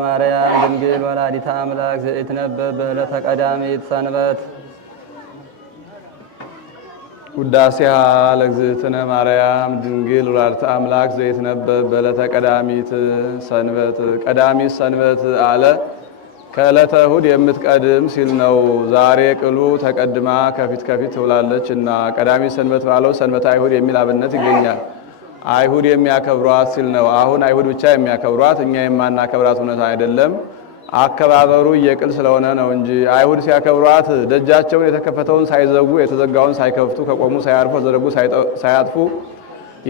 ማርያም ድንግል ወላዲተ አምላክ ዘኢትነበብ በዕለተ ቀዳሚት ሰንበት። ውዳሴሃ ለእግዝእትነ ማርያም ድንግል ወላዲተ አምላክ ዘኢትነበብ በዕለተ ቀዳሚት ሰንበት። ቀዳሚት ሰንበት አለ ከዕለተ እሑድ የምትቀድም ሲል ነው። ዛሬ ቅሉ ተቀድማ ከፊት ትውላለች እና ቀዳሚት ሰንበት ባለው ሰንበተ አይሁድ የሚል አብነት ይገኛል። አይሁድ የሚያከብሯት ሲል ነው። አሁን አይሁድ ብቻ የሚያከብሯት እኛ የማናከብራት እውነት አይደለም። አከባበሩ የቅል ስለሆነ ነው እንጂ አይሁድ ሲያከብሯት ደጃቸውን የተከፈተውን ሳይዘጉ የተዘጋውን ሳይከፍቱ ከቆሙ ሳያርፉ ዘረጉ ሳያጥፉ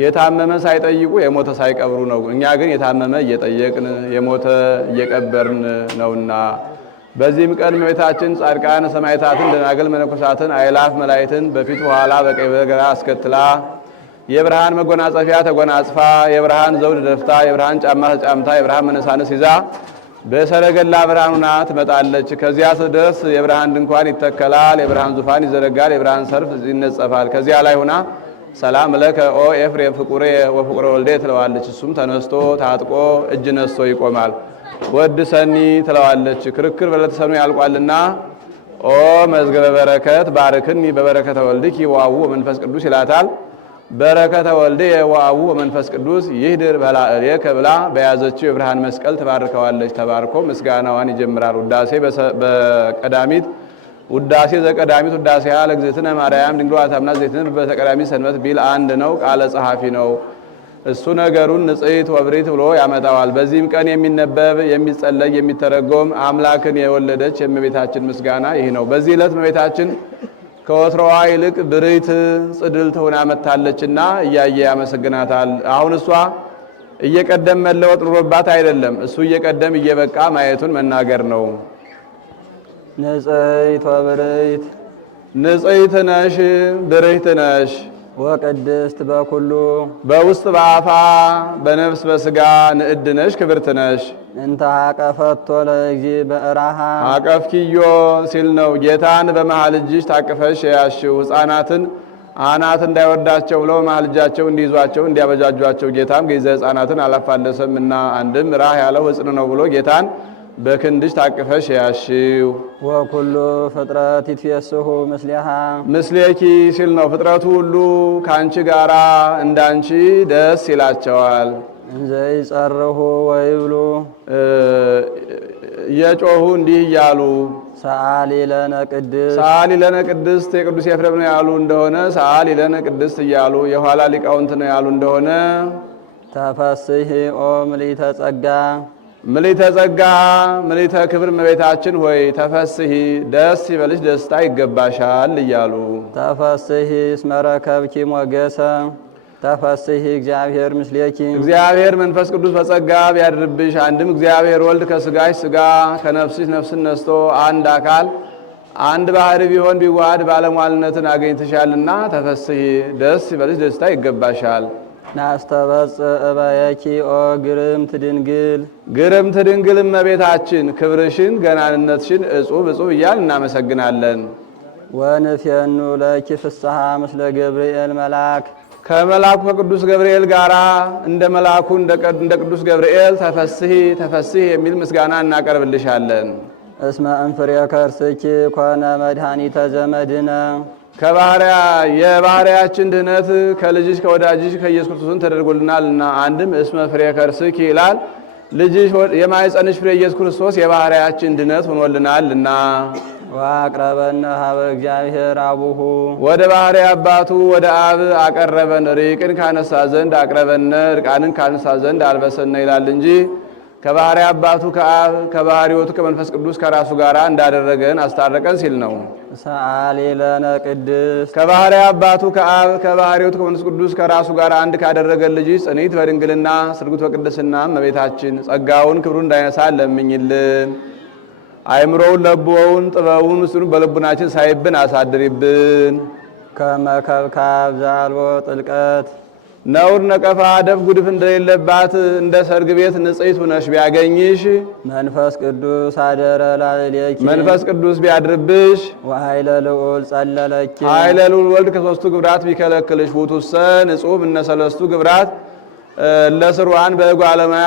የታመመ ሳይጠይቁ የሞተ ሳይቀብሩ ነው። እኛ ግን የታመመ እየጠየቅን የሞተ እየቀበርን ነውና በዚህም ቀን እመቤታችን ጻድቃን ሰማዕታትን ደናግል መነኮሳትን አእላፍ መላእክትን በፊት ኋላ በቀኝ በግራ አስከትላ የብርሃን መጎናጸፊያ ተጎናጽፋ የብርሃን ዘውድ ደፍታ የብርሃን ጫማ ተጫምታ የብርሃን መነሳንስ ይዛ በሰረገላ ብርሃኑና ትመጣለች። ከዚያ ስትደርስ የብርሃን ድንኳን ይተከላል፣ የብርሃን ዙፋን ይዘረጋል፣ የብርሃን ሰርፍ ይነጸፋል። ከዚያ ላይ ሆና ሰላም ለከ ኦ ኤፍሬም ፍቁሬ ወፍቁረ ወልዴ ትለዋለች። እሱም ተነስቶ ታጥቆ እጅ ነስቶ ይቆማል። ወድ ሰኒ ትለዋለች። ክርክር በለተሰኑ ያልቋልና ኦ መዝገበ በረከት ባርክኒ በበረከተ ወልድኪ ወአቡ መንፈስ ቅዱስ ይላታል። በረከተ ወልድ ወአቡ መንፈስ ቅዱስ ይህድር በላዕሌከ ብላ በያዘችው የብርሃን መስቀል ተባርከዋለች። ተባርኮ ምስጋናዋን ይጀምራል። ውዳሴ በቀዳሚት ውዳሴ ዘቀዳሚት ውዳሴሃ ለእግዝእትነ ማርያም ድንግል ወላዲተ አምላክ ዘኢትነበብ በቀዳሚት ሰንበት ቢል አንድ ነው። ቃለ ጸሐፊ ነው። እሱ ነገሩን ንጽሕት ወብሪት ብሎ ያመጣዋል። በዚህም ቀን የሚነበብ የሚጸለይ የሚተረጎም አምላክን የወለደች የእመቤታችን ምስጋና ይህ ነው። በዚህ ዕለት እመቤታችን ከወትሮዋ ይልቅ ብርይት ጽድልት ሆና መጥታለችና እያየ ያመሰግናታል። አሁን እሷ እየቀደም መለወጥ ኑሮባት አይደለም፣ እሱ እየቀደም እየበቃ ማየቱን መናገር ነው። ንጽሕት ወብርይት ንጽሕት ነሽ ብርይት ነሽ ወቅድስት በኩሉ በውስጥ በአፋ በነፍስ በስጋ ንዕድ ነሽ ክብርት ነሽ። እንተ አቀፈቶ ለእግዚእ በእራሃ አቀፍኪዮ ሲል ነው። ጌታን በመሃል እጅሽ ታቅፈሽ ያሽው ሕፃናትን አናት እንዳይወዳቸው ብለው በመሃል እጃቸው እንዲይዟቸው እንዲያበጃጇቸው ጌታም ገይዘ ሕፃናትን አላፋለሰምና አንድም ራህ ያለው ሕፅን ነው ብሎ ጌታን በክንድሽ ታቅፈሽ ያሽው። ወኩሉ ፍጥረት ይትፌስሑ ምስሌሃ ምስሌኪ ሲል ነው። ፍጥረቱ ሁሉ ከአንቺ ጋራ እንዳንቺ ደስ ይላቸዋል። እንዘ ይጸርሑ ወይብሉ የጮሁ እንዲህ እያሉ ሰአሊ ለነ ቅድስት ሰአሊ ለነ ቅድስት የቅዱስ ኤፍሬም ነው ያሉ እንደሆነ ሰአሊ ለነ ቅድስት እያሉ የኋላ ሊቃውንት ነው ያሉ እንደሆነ ተፈስሒ ኦ ምልዕተ ጸጋ ምልዕተ ጸጋ ምልዕተ ክብር እመቤታችን ሆይ ተፈስሒ ደስ ይበልሽ ደስታ ይገባሻል እያሉ ተፈስሒ እስመ ረከብኪ ሞገሰ ተፈስሒ እግዚአብሔር ምስሌኪ እግዚአብሔር መንፈስ ቅዱስ በጸጋ ቢያድርብሽ አንድም እግዚአብሔር ወልድ ከስጋሽ ስጋ ከነፍስሽ ነፍስን ነስቶ አንድ አካል አንድ ባህሪ ቢሆን ቢዋሃድ ባለሟልነትን አገኝተሻልና ተፈስሒ ደስ ይበልሽ ደስታ ይገባሻል። ናስተበጽእ እበየኪ ኦ ግርምት ድንግል ግርምት ድንግል እመቤታችን ክብርሽን ገናንነትሽን እጹብ እጹብ እያል እናመሰግናለን። ወንፌኑ ለኪ ፍስሐ ምስለ ገብርኤል መልአክ ከመልአኩ ከቅዱስ ገብርኤል ጋራ እንደ መልአኩ እንደ ቅዱስ ገብርኤል ተፈስሒ ተፈስሒ የሚል ምስጋና እናቀርብልሻለን። እስመ እንፍሬ ከርስኪ ኮነ መድኃኒተ ዘመድነ የባህሪያችን ድህነት ከልጅሽ ከወዳጅሽ ከኢየሱስ ክርስቶስን ተደርጎልናልና አንድም እስመ ፍሬ ከርስኪ ይላል። ልጅሽ የማኅፀንሽ ፍሬ ኢየሱስ ክርስቶስ የባህሪያችን ድህነት ሆኖልናልና ወአቅረበነ ሀበ እግዚአብሔር አቡሁ ወደ ባህሪ አባቱ ወደ አብ አቀረበን። ርቅን ካነሳ ዘንድ አቅረበነ እርቃንን ካነሳ ዘንድ አልበሰነ ይላል እንጂ ከባህሪ አባቱ ከአብ ከባህሪ ሕይወቱ ከመንፈስ ቅዱስ ከራሱ ጋር እንዳደረገን አስታረቀን ሲል ነው። ሰአሊ ለነ ቅድስት ከባህሪ አባቱ ከአብ ከባህሪ ሕይወቱ ከመንፈስ ቅዱስ ከራሱ ጋር አንድ ካደረገን ልጅ ጽኒት በድንግልና ስርጉት በቅድስና እመቤታችን ጸጋውን ክብሩን እንዳይነሳን ለምኝልን። አይምሮውን ለብወውን ጥበቡን ምስሉን በልቡናችን ሳይብን አሳድሪብን። ከመከብካብ ዘአልቦ ጥልቀት ነውር ነቀፋ ደፍ ጉድፍ እንደሌለባት እንደ ሰርግ ቤት ንጽሕት ሆነሽ ቢያገኝሽ መንፈስ ቅዱስ አደረ ላዕሌኪ መንፈስ ቅዱስ ቢያድርብሽ ወኃይለ ልዑል ጸለለኪ ኃይለ ልዑል ወልድ ከሦስቱ ግብራት ቢከለክልሽ ውእቱሰ ንጹሕ እምነ ሰለስቱ ግብራት ለስሩዋን በጓለማያ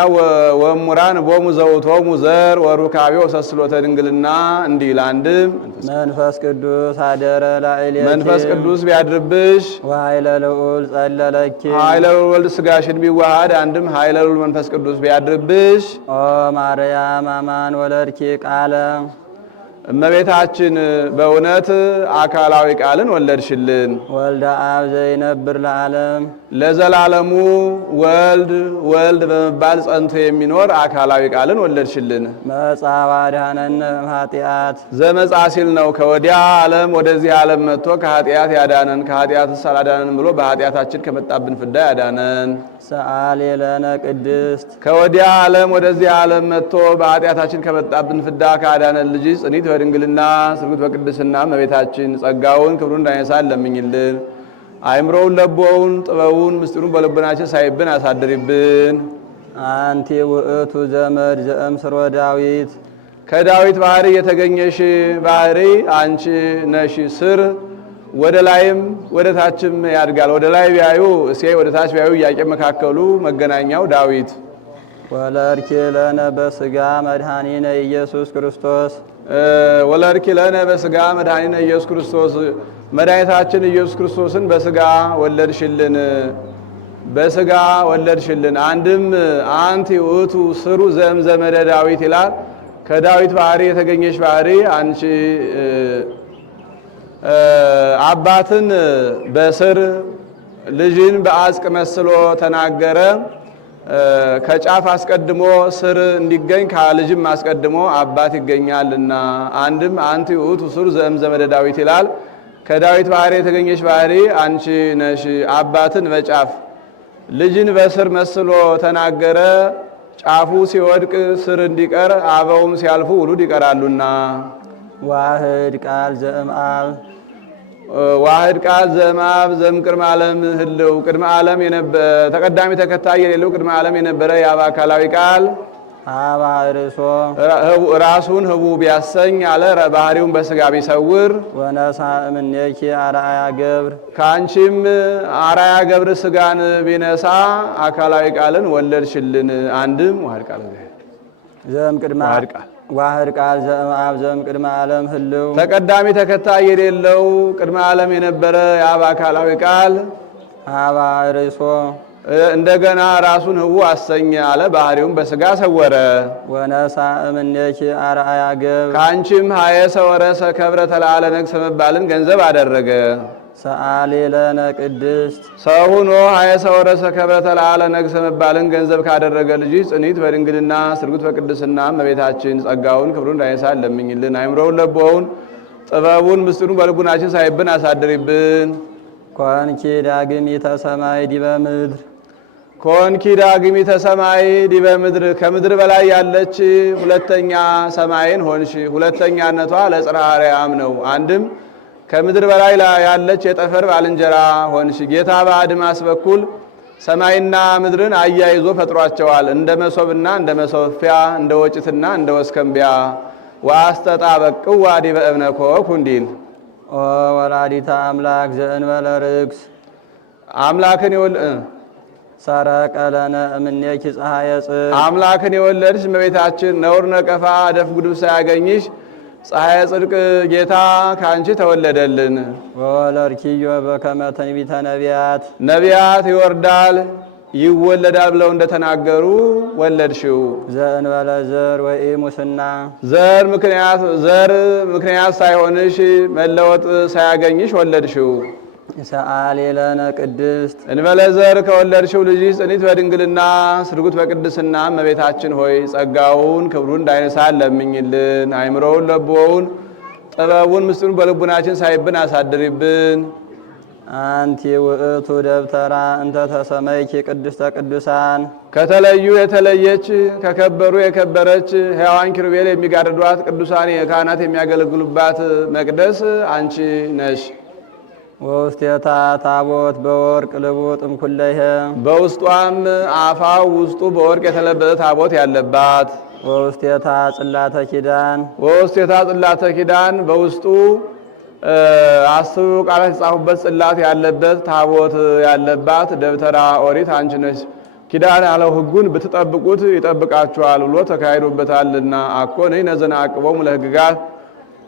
ወሙራን ቦሙ ዘውቶሙ ዘር ወሩካቤ ወሰስሎተ ድንግልና እንዲል አንድም መንፈስ ቅዱስ አደረ ላዕሌኪ መንፈስ ቅዱስ ቢያድርብሽ ወኃይለ ልዑል ጸለለኪ ኃይለ ልዑል ሥጋሽን ቢዋሃድ አንድም ኃይለ ልዑል መንፈስ ቅዱስ ቢያድርብሽ ኦ ማርያም አማን ወለድኪ ቃለ እመቤታችን በእውነት አካላዊ ቃልን ወለድሽልን። ወልደ አብ ዘይነብር ለዓለም ለዘላለሙ ወልድ ወልድ በመባል ጸንቶ የሚኖር አካላዊ ቃልን ወለድሽልን። መጻ ዋድኀነነ እምኃጢአት ዘመጻ ሲል ነው ከወዲያ ዓለም ወደዚህ ዓለም መጥቶ ከኃጢአት ያዳነን። ከኃጢአትስ አላዳነን ብሎ በኃጢአታችን ከመጣብን ፍዳ ያዳነን። ሰአሊ ለነ ቅድስት ከወዲያ ዓለም ወደዚህ ዓለም መጥቶ በኃጢአታችን ከመጣብን ፍዳ ካዳነን ልጅ ጽኒት በድንግልና ስርጉት በቅድስና እመቤታችን ጸጋውን ክብሩን እንዳይነሳን ለምኝልን። አእምሮውን ለቦውን ጥበቡን ምስጢሩን በልቡናችን ሳይብን አሳድሪብን። አንቲ ውእቱ ዘመድ ዘእምስሮ ዳዊት ከዳዊት ባህሪ የተገኘሽ ባህሪ አንቺ ነሽ። ስር ወደ ላይም ወደ ታችም ያድጋል። ወደ ላይ ቢያዩ እሴይ፣ ወደ ታች ቢያዩ ኢያቄም፣ መካከሉ መገናኛው ዳዊት። ወለድኪ ለነ በሥጋ መድኃኒነ ኢየሱስ ክርስቶስ ወለድኪ ለነ በሥጋ መድኃኒነ ኢየሱስ ክርስቶስ መድኃኒታችን ኢየሱስ ክርስቶስን በሥጋ ወለድሽልን። በሥጋ ወለድሽልን። አንድም አንቲ ውእቱ ስሩ ዘእምዘመደ ዳዊት ይላል። ከዳዊት ባህሪ የተገኘሽ ባህሪ አንቺ አባትን በስር ልጅን በአጽቅ መስሎ ተናገረ። ከጫፍ አስቀድሞ ስር እንዲገኝ ከልጅም አስቀድሞ አባት ይገኛልና አንድም አንቲ ውእቱ ስሩ ዘእምዘመደ ዳዊት ይላል። ከዳዊት ባህሪ የተገኘሽ ባህሪ አንቺ ነሽ። አባትን በጫፍ ልጅን በስር መስሎ ተናገረ። ጫፉ ሲወድቅ ስር እንዲቀር አበውም ሲያልፉ ውሉድ ይቀራሉና ዋህድ ቃል ዘእምአብ ዋህድ ቃል ዘእምአብ ዘእምቅድመ ዓለም ህልው ቅድመ ዓለም ተቀዳሚ ተከታይ የሌለው ቅድመ ዓለም የነበረ የአብ አካላዊ ቃል ሀባ ርእሶ ራሱን ህቡ ቢያሰኝ አለ ባህሪውን በሥጋ ቢሰውር ወነሳ እምኔኪ አርአያ ገብር ከአንቺም አርአያ ገብር ሥጋን ቢነሳ አካላዊ ቃልን ወለድሽልን። አንድም ዋህድ ቃል ዋህድ ቃል ዘእምአብ ዘእምቅድመ ዓለም ህልው ተቀዳሚ ተከታይ የሌለው ቅድመ ዓለም የነበረ የአብ አካላዊ ቃል ሀባ ርእሶ እንደገና ራሱን ህቡ አሰኘ አለ ባህሪውን በሥጋ ሰወረ። ወነሳ እምኔኪ አርአያ ገብር ከአንቺም ሀየሰ ወረሰ ከብረ ተላዕለ ነግሠ መባልን ገንዘብ አደረገ። ሰአሊ ለነ ቅድስት ሰው ሆኖ ሀየሰ ወረሰ ከብረ ተላዕለ ነግሠ መባልን ገንዘብ ካደረገ ልጅ ጽኒት በድንግልና ስርጉት በቅድስና እመቤታችን ጸጋውን ክብሩን እንዳይነሳን ለምኝልን። አእምሮውን ለቦውን ጥበቡን ምስጢሩን በልቡናችን ሳይብን አሳድሪብን። ኮንኪ ዳግሚተ ሰማይ ዲበ ምድር ኮንኪ ዳግሚተ ሰማይ ዲበ ምድር ከምድር በላይ ያለች ሁለተኛ ሰማይን ሆንሽ። ሁለተኛነቷ ለጽርሐ አርያም ነው። አንድም ከምድር በላይ ያለች የጠፈር ባልንጀራ ሆንሽ። ጌታ በአድማስ በኩል ሰማይና ምድርን አያይዞ ፈጥሯቸዋል። እንደ መሶብና እንደ መሶፊያ፣ እንደ ወጭትና እንደ ወስከምቢያ። ወአስተጣበቅዋ ዲበ እብነ ኮኩ እንዲል ኦ ወላዲተ አምላክ ዘእንበለ ርክስ አምላክን ሰረቀ ለነ እምኔኪ ፀሐየ ጽድቅ አምላክን የወለድሽ እመቤታችን ነውር ነቀፋ ደፍ ጉድፍ ሳያገኝሽ ፀሐየ ጽድቅ ጌታ ከአንቺ ተወለደልን። ወወለድኪዮ በከመ ትንቢተ ነቢያት ነቢያት ይወርዳል ይወለዳል ብለው እንደተናገሩ ወለድሽው። ዘእንበለ ዘር ወኢሙስና ዘር ምክንያት ሳይሆንሽ መለወጥ ሳያገኝሽ ወለድሽው። ሰአሊ ለነ ቅድስት እንበለ ዘር ከወለድሽው ልጅሽ ጽኒት በድንግልና ስርጉት በቅድስና እመቤታችን ሆይ ጸጋውን ክብሩን እንዳይነሳን ለምኝልን። አእምሮውን ለቦውን ጥበቡን ምስጢሩን በልቡናችን ሳይብን አሳድሪብን። አንቲ ውእቱ ደብተራ እንተ ተሰመይኪ ቅድስተ ቅዱሳን ከተለዩ የተለየች ከከበሩ የከበረች ሕያዋን ኪሩቤል የሚጋርዷት ቅዱሳን ካህናት የሚያገለግሉባት መቅደስ አንቺ ነሽ። ወውስቴታ ታቦት በወርቅ ልቡጥ እምኩለይሄ በውስጧም አፋው ውስጡ በወርቅ የተለበጠ ታቦት ያለባት። ወውስቴታ ጽላተ ኪዳን ወውስቴታ ጽላተ ኪዳን በውስጡ 10 ቃላት የተጻፉበት ጽላት ያለበት ታቦት ያለባት ደብተራ ኦሪት አንቺ ነሽ። ኪዳን ያለው ሕጉን ብትጠብቁት ይጠብቃችኋል ብሎ ተካሂዶበታልና። አኮን ነዘናቅቦሙ ለሕግጋት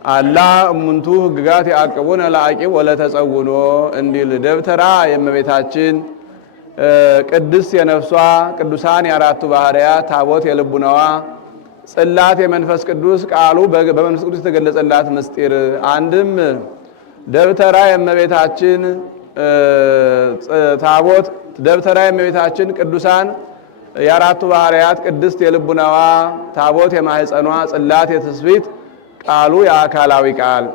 አላ እሙንቱ ሕግጋት ያዕቅቡነ ለአቂብ ወለተጸውኖ እንዲል ደብተራ የእመቤታችን ቅድስት የነፍሷ ቅዱሳን የአራቱ ባህርያት ታቦት የልቡናዋ ጽላት የመንፈስ ቅዱስ ቃሉ በመንፈስ ቅዱስ የተገለጸላት ምስጢር አንድም ደብተራ የእመቤታችን ታቦት ደብተራ የእመቤታችን ቅዱሳን የአራቱ ባህርያት ቅድስት የልቡናዋ ታቦት የማህፀኗ ጽላት የትስብእት ቃሉ የአካላዊ ቃል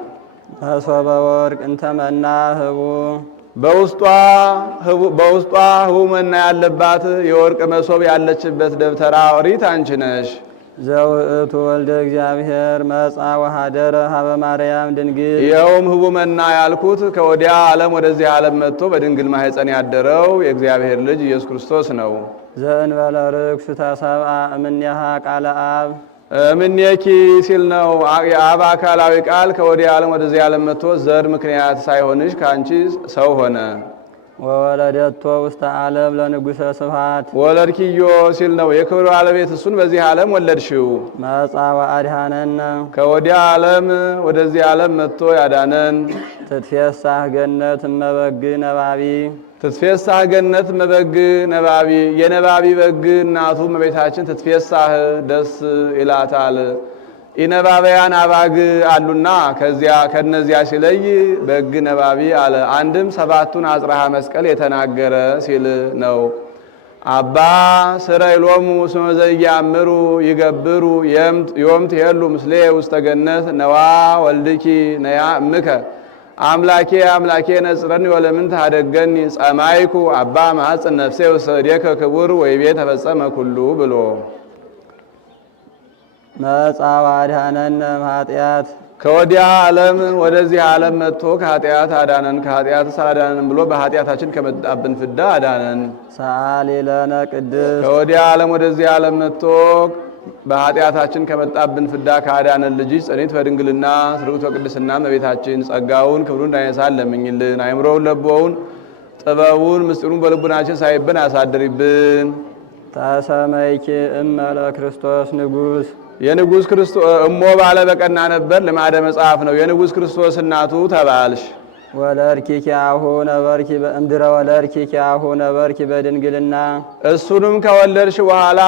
መሶበ ወርቅ እንተመና ህቡ በውስጧ ህቡ መና ያለባት የወርቅ መሶብ ያለችበት ደብተራ ኦሪት አንቺ ነሽ። ዘውእቱ ወልደ እግዚአብሔር መጻ ወሃደረ ሀበ ማርያም ድንግል ይኸውም ህቡ መና ያልኩት ከወዲያ ዓለም ወደዚህ ዓለም መጥቶ በድንግል ማህፀን ያደረው የእግዚአብሔር ልጅ ኢየሱስ ክርስቶስ ነው። ዘእንበለ ርኩስ ተሰብአ እምኔሃ ቃለ አብ እምኔኪ ሲል ነው። የአብ አካላዊ ቃል ከወዲያ ዓለም ወደዚህ ዓለም መጥቶ ዘር ምክንያት ሳይሆንሽ ከአንቺ ሰው ሆነ። ወወለደቶ ውስተ ዓለም ለንጉሠ ስብሐት ወለድኪዮ ሲል ነው። የክብር ባለቤት እሱን በዚህ ዓለም ወለድሽው። መጻ ወአድኀነነ ከወዲያ ዓለም ወደዚህ ዓለም መጥቶ ያዳነን። ትትፌሳህ ገነት እመበግ ነባቢ ትትፌሳህ ገነት እመበግ ነባቢ የነባቢ በግ እናቱ እመቤታችን ትትፌሳህ ደስ ይላታል። ኢነባበያን አባግ አሉና ከነዚያ ሲለይ በግ ነባቢ አለ። አንድም ሰባቱን አጽራሃ መስቀል የተናገረ ሲል ነው። አባ ስረይሎሙ ስመ ዘያምሩ ይገብሩ ዮም ትሄሉ ምስሌ ውስተ ገነት ነዋ ወልድኪ ነያ እምከ አምላኬ አምላኬ ነጽረኒ ወለምንት ታደገኒ ጸማይኩ አባ ማጽን ነፍሴ ወሰዴከ ክቡር ወይቤ ተፈጸመ ኩሉ ብሎ መጻ ወአድኀነነ እምኃጢአት ከወዲያ ዓለም ወደዚህ ዓለም መጥቶ ከኃጢአት አዳነን። ከኃጢአት ሳዳነን ብሎ በኃጢአታችን ከመጣብን ፍዳ አዳነን። ሰአሊ ለነ ቅድስት ከወዲያ ዓለም ወደዚህ ዓለም መጥቶ በኃጢአታችን ከመጣብን ፍዳ ካዳነን ልጅ ጽኒት በድንግልና ስርጉት በቅድስና እመቤታችን ጸጋውን ክብሩን እንዳይነሳን ለምኝልን። አይምሮውን ለቦውን ጥበቡን ምስጢሩን በልቡናችን ሳይብን አሳድሪብን። ተሰመይኪ እመ ለክርስቶስ ንጉሥ የንጉሥ ክርስቶስ እሞ ባለ በቀና ነበር ልማደ መጽሐፍ ነው። የንጉሥ ክርስቶስ እናቱ ተባልሽ። ወለርኪኪ አሁ ነበርኪ በእምድረ ወለርኪኪ አሁ ነበርኪ በድንግልና እሱንም ከወለድሽ በኋላ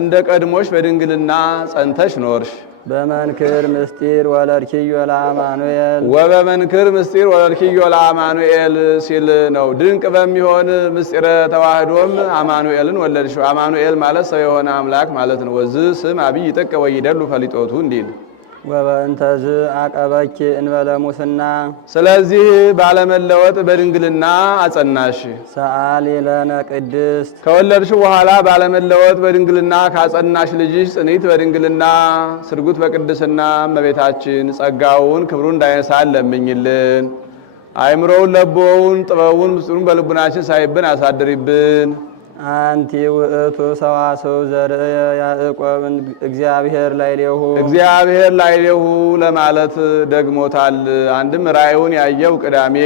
እንደ ቀድሞሽ በድንግልና ጸንተሽ ኖርሽ። በመንክር ምስጢር ወለርኪዮ ለአማኑኤል ወበመንክር ምስጢር ወለርኪዮ ለአማኑኤል ሲል ነው። ድንቅ በሚሆን ምስጢረ ተዋህዶም አማኑኤልን ወለድሽው። አማኑኤል ማለት ሰው የሆነ አምላክ ማለት ነው። ወዝ ስም አብይ ጥቀ ወይደሉ ፈሊጦቱ እንዲል ወበእንተዝ አቀበኪ እንበለ ሙስና ስለዚህ ባለመለወጥ በድንግልና አጸናሽ። ሰአሊ ለነ ቅድስት ከወለድሽ በኋላ ባለመለወጥ በድንግልና ካጸናሽ ልጅሽ ጽኒት በድንግልና ስርጉት በቅድስና እመቤታችን ጸጋውን ክብሩን እንዳይነሳን ለምኝልን። አይምሮውን ለቦውን ጥበቡን ምስጢሩን በልቡናችን ሳይብን አሳድሪብን። አንቲ ውእቱ ሰዋስው ዘርእየ ያዕቆብ እግዚአብሔር ላዕሌሁ እግዚአብሔር ላዕሌሁ ለማለት ደግሞታል። አንድም ራእዩን ያየው ቅዳሜ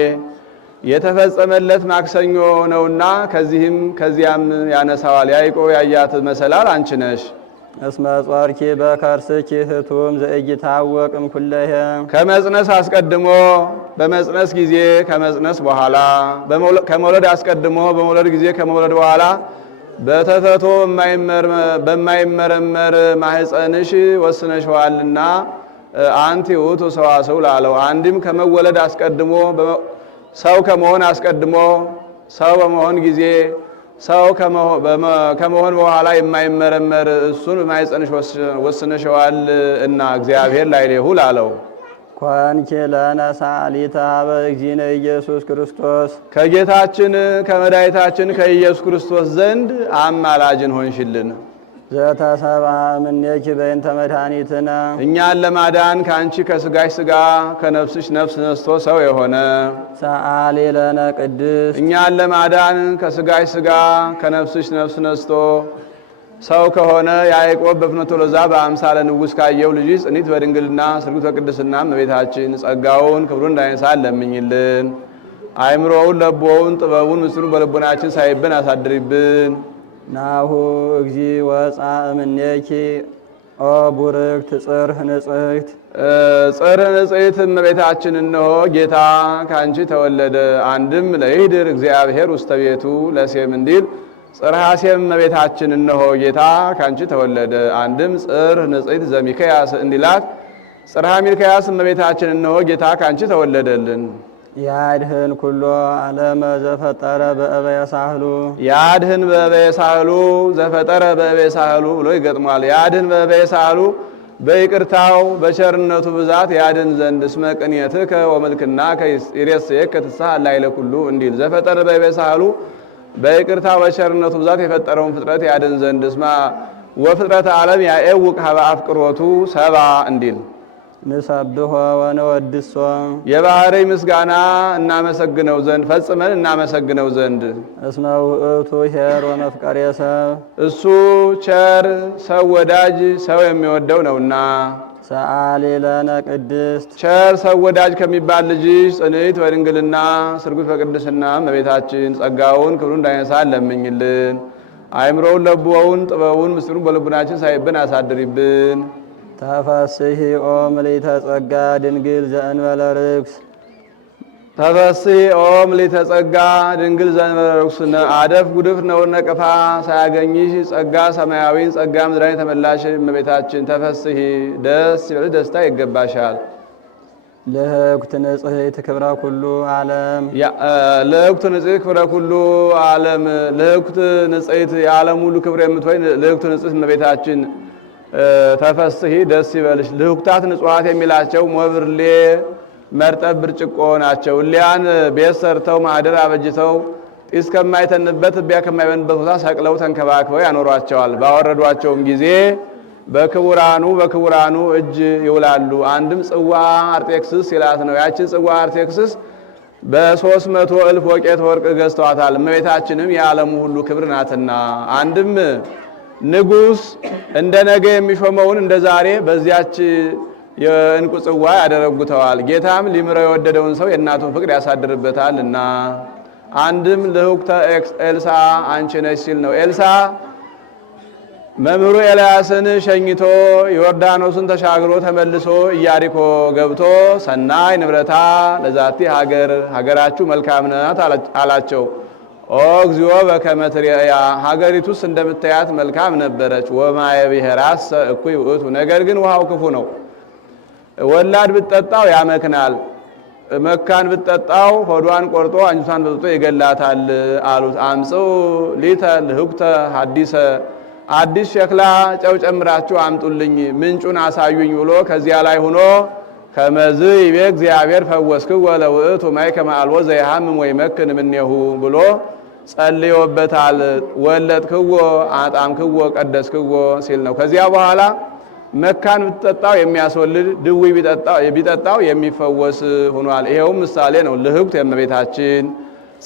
የተፈጸመለት ማክሰኞ ነውና ከዚህም ከዚያም ያነሳዋል። ያዕቆብ ያያት መሰላል አንቺ ነሽ። እስመ ጾርኪ በከርስኪ ህቱም ዘኢይታወቅ እምኩለሄ ከመጽነስ አስቀድሞ በመጽነስ ጊዜ ከመጽነስ በኋላ ከመውለድ አስቀድሞ በመውለድ ጊዜ ከመውለድ በኋላ በተፈቶ በማይመረመር ማህፀንሽ ወስነሽዋልና አንቲ ውእቱ ሰዋስው ላለው አንድም ከመወለድ አስቀድሞ ሰው ከመሆን አስቀድሞ ሰው በመሆን ጊዜ ሰው ከመሆን በኋላ የማይመረመር እሱን በማኅፀንሽ ወስነሽዋል እና እግዚአብሔር ላዕሌሁ ላለው ኮንኪ ለነ ሰአሊተ ኀበ እግዚእነ ኢየሱስ ክርስቶስ ከጌታችን ከመድኃኒታችን ከኢየሱስ ክርስቶስ ዘንድ አማላጅን ሆንሽልን። ዘተሰብአ እምኔኪ በእንተ መድኃኒትነ እኛን ለማዳን ከአንቺ ከስጋሽ ስጋ ከነፍስሽ ነፍስ ነስቶ ሰው የሆነ ሰአሊ ለነ ቅድስት እኛን ለማዳን ከስጋሽ ስጋ ከነፍስሽ ነፍስ ነስቶ ሰው ከሆነ ያዕቆብ በፍኖተ ሎዛ በአምሳለ ንጉሥ ካየው ልጅ ጽኒት በድንግልና ስርጉት በቅድስና እመቤታችን ጸጋውን ክብሩን እንዳይነሳን ለምኝልን። አይምሮውን ለቦውን ጥበቡን ምስጢሩን በልቡናችን ሳይብን አሳድሪብን። ናሁ እግዚ ወፃ እምኔኪ ኦ ቡርክት ጽርህ ንጽሕት ጽርህ ንጽሕት እመቤታችን እነሆ ጌታ ካንቺ ተወለደ። አንድም ለይድር እግዚአብሔር ውስተ ቤቱ ለሴም እንዲል ጽርሐ ሴም እመቤታችን እነሆ ጌታ ካንቺ ተወለደ። አንድም ጽርህ ንጽሕት ዘሚክያስ እንዲላት ጽርሐ ሚልክያስ እመቤታችን እነሆ ጌታ ካንቺ ተወለደልን። ያድህን ኩሎ ዓለመ ዘፈጠረ በእበየ ሳህሉ ያድህን በእበየ ሳህሉ ዘፈጠረ በእበየ ሳህሉ ብሎ ይገጥሟል። ያድህን በእበየ ሳህሉ በይቅርታው በቸርነቱ ብዛት ያድን ዘንድ እስመ ቅንየትከ ወመልክናከ ይሬስየከ ትስሐ ላዕለ ኩሉ እንዲል ዘፈጠረ በእበየ ሳህሉ በይቅርታው በቸርነቱ ብዛት የፈጠረውን ፍጥረት ያድን ዘንድ እስመ ወፍጥረተ ዓለም ያኤውቅ ሀበ አፍቅሮቱ ሰባ እንዲል ንሰብሖ ወነወድሶ የባህሪ ምስጋና እናመሰግነው ዘንድ ፈጽመን እናመሰግነው ዘንድ እስመ ውእቱ ኄር ወመፍቀሬ ሰብ እሱ ቸር ሰው ወዳጅ ሰው የሚወደው ነውና። ሰአሊ ለነ ቅድስት ቸር ሰው ወዳጅ ከሚባል ልጅሽ ጽንዕት በድንግልና ስርጉት በቅድስና እመቤታችን ጸጋውን ክብሩን እንዳይነሳን ለምኝልን። አእምሮውን ለብወውን ጥበቡን ምስጢሩን በልቡናችን ሳይብን አሳድሪብን። ተፈስሒ ኦ ምልዕተ ጸጋ ድንግል ዘእንበለ ርክስ ተፈስሒ ኦ ምልዕተ ጸጋ ድንግል ዘእንበለ ርኩስ አደፍ ጉድፍ ነው ነቀፋ ሳያገኝሽ ጸጋ ሰማያዊን ጸጋ ምድራዊ ተመላሽ እመቤታችን ተፈስሒ ደስ ይበልሽ፣ ደስታ ይገባሻል። ልህኩት ንጽሕት ክብረ ኩሉ ዓለም ልህኩት ንጽሕት ክብረ ኩሉ ዓለም ልህኩት ንጽሕት የዓለም ሁሉ ክብር የምትሆይ ልህኩት ንጽሕት እመቤታችን ተፈስሒ ደስ ይበልሽ። ልህኩታት ንጹሐት የሚላቸው ሞብርሌ መርጠብ ብርጭቆ ናቸው። እሊያን ቤት ሰርተው ማዕደር አበጅተው ጢስ ከማይተንበት እቢያ ከማይበንበት ቦታ ሰቅለው ተንከባክበው ያኖሯቸዋል። ባወረዷቸውም ጊዜ በክቡራኑ እጅ ይውላሉ። አንድም ጽዋ አርጤክስስ ይላት ነው። ያችን ጽዋ አርጤክስስ በ300,000 ወቄት ወርቅ ገዝተዋታል። እመቤታችንም የዓለሙ ሁሉ ክብር ናትና አንድም ንጉሥ እንደ ነገ የሚሾመውን እንደ ዛሬ በዚያች የእንቁ ጽዋ ያደረጉተዋል። ጌታም ሊምረው የወደደውን ሰው የእናቱን ፍቅር ያሳድርበታል እና አንድም ልህኩተ ኤልሳ አንቺ ነሽ ሲል ነው። ኤልሳ መምህሩ ኤልያስን ሸኝቶ ዮርዳኖስን ተሻግሮ ተመልሶ ኢያሪኮ ገብቶ ሰናይ ንብረታ ለዛቲ ሀገራችሁ መልካም ናት አላቸው። ኦ እግዚኦ በከመ ትሬያ ሀገሪቱስ እንደምታያት መልካም ነበረች። ወማየ ብሔራሰ እኩይ ውእቱ ነገር ግን ውሃው ክፉ ነው። ወላድ ብትጠጣው ያመክናል፣ መካን ብትጠጣው ሆዷን ቆርጦ አንጀቷን በጥብጦ ይገላታል አሉት። አምጽኡ ሊተ ልህኩተ ሐዲሰ አዲስ ሸክላ ጨው ጨምራችሁ አምጡልኝ ምንጩን አሳዩኝ ብሎ ከዚያ ላይ ሆኖ ከመዝ ይቤ እግዚአብሔር ፈወስክዎ ለውእቱ ማይ ከመ አልቦ ዘይሃምም ወይመክን እምኔሁ ብሎ ጸልዮበታል። ወለድክዎ አጣምክዎ ቀደስክዎ ሲል ነው። ከዚያ በኋላ መካን ብትጠጣው የሚያስወልድ ድዊ ቢጠጣው የሚፈወስ ሆኗል። ይሄውም ምሳሌ ነው። ልህኩት የእመቤታችን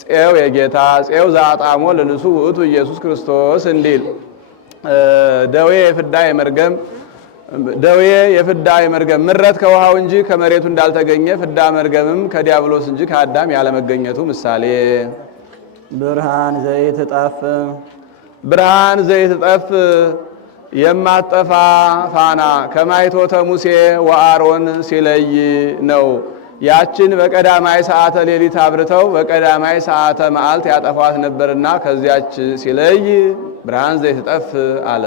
ፄው የጌታ ፄው ዘአጣሞ ለንሱ ውእቱ ኢየሱስ ክርስቶስ እንዲል ደዌ የፍዳ የመርገም ምረት ከውሃው እንጂ ከመሬቱ እንዳልተገኘ ፍዳ መርገምም ከዲያብሎስ እንጂ ከአዳም ያለመገኘቱ ምሳሌ። ብርሃን ዘይትጠፍ የማጠፋ ፋና ከማይቶተ ሙሴ ወአሮን ሲለይ ነው። ያችን በቀዳማይ ሰዓተ ሌሊት አብርተው በቀዳማይ ሰዓተ መዓልት ያጠፏት ነበርና ከዚያች ሲለይ ብርሃን ዘይትጠፍ አለ።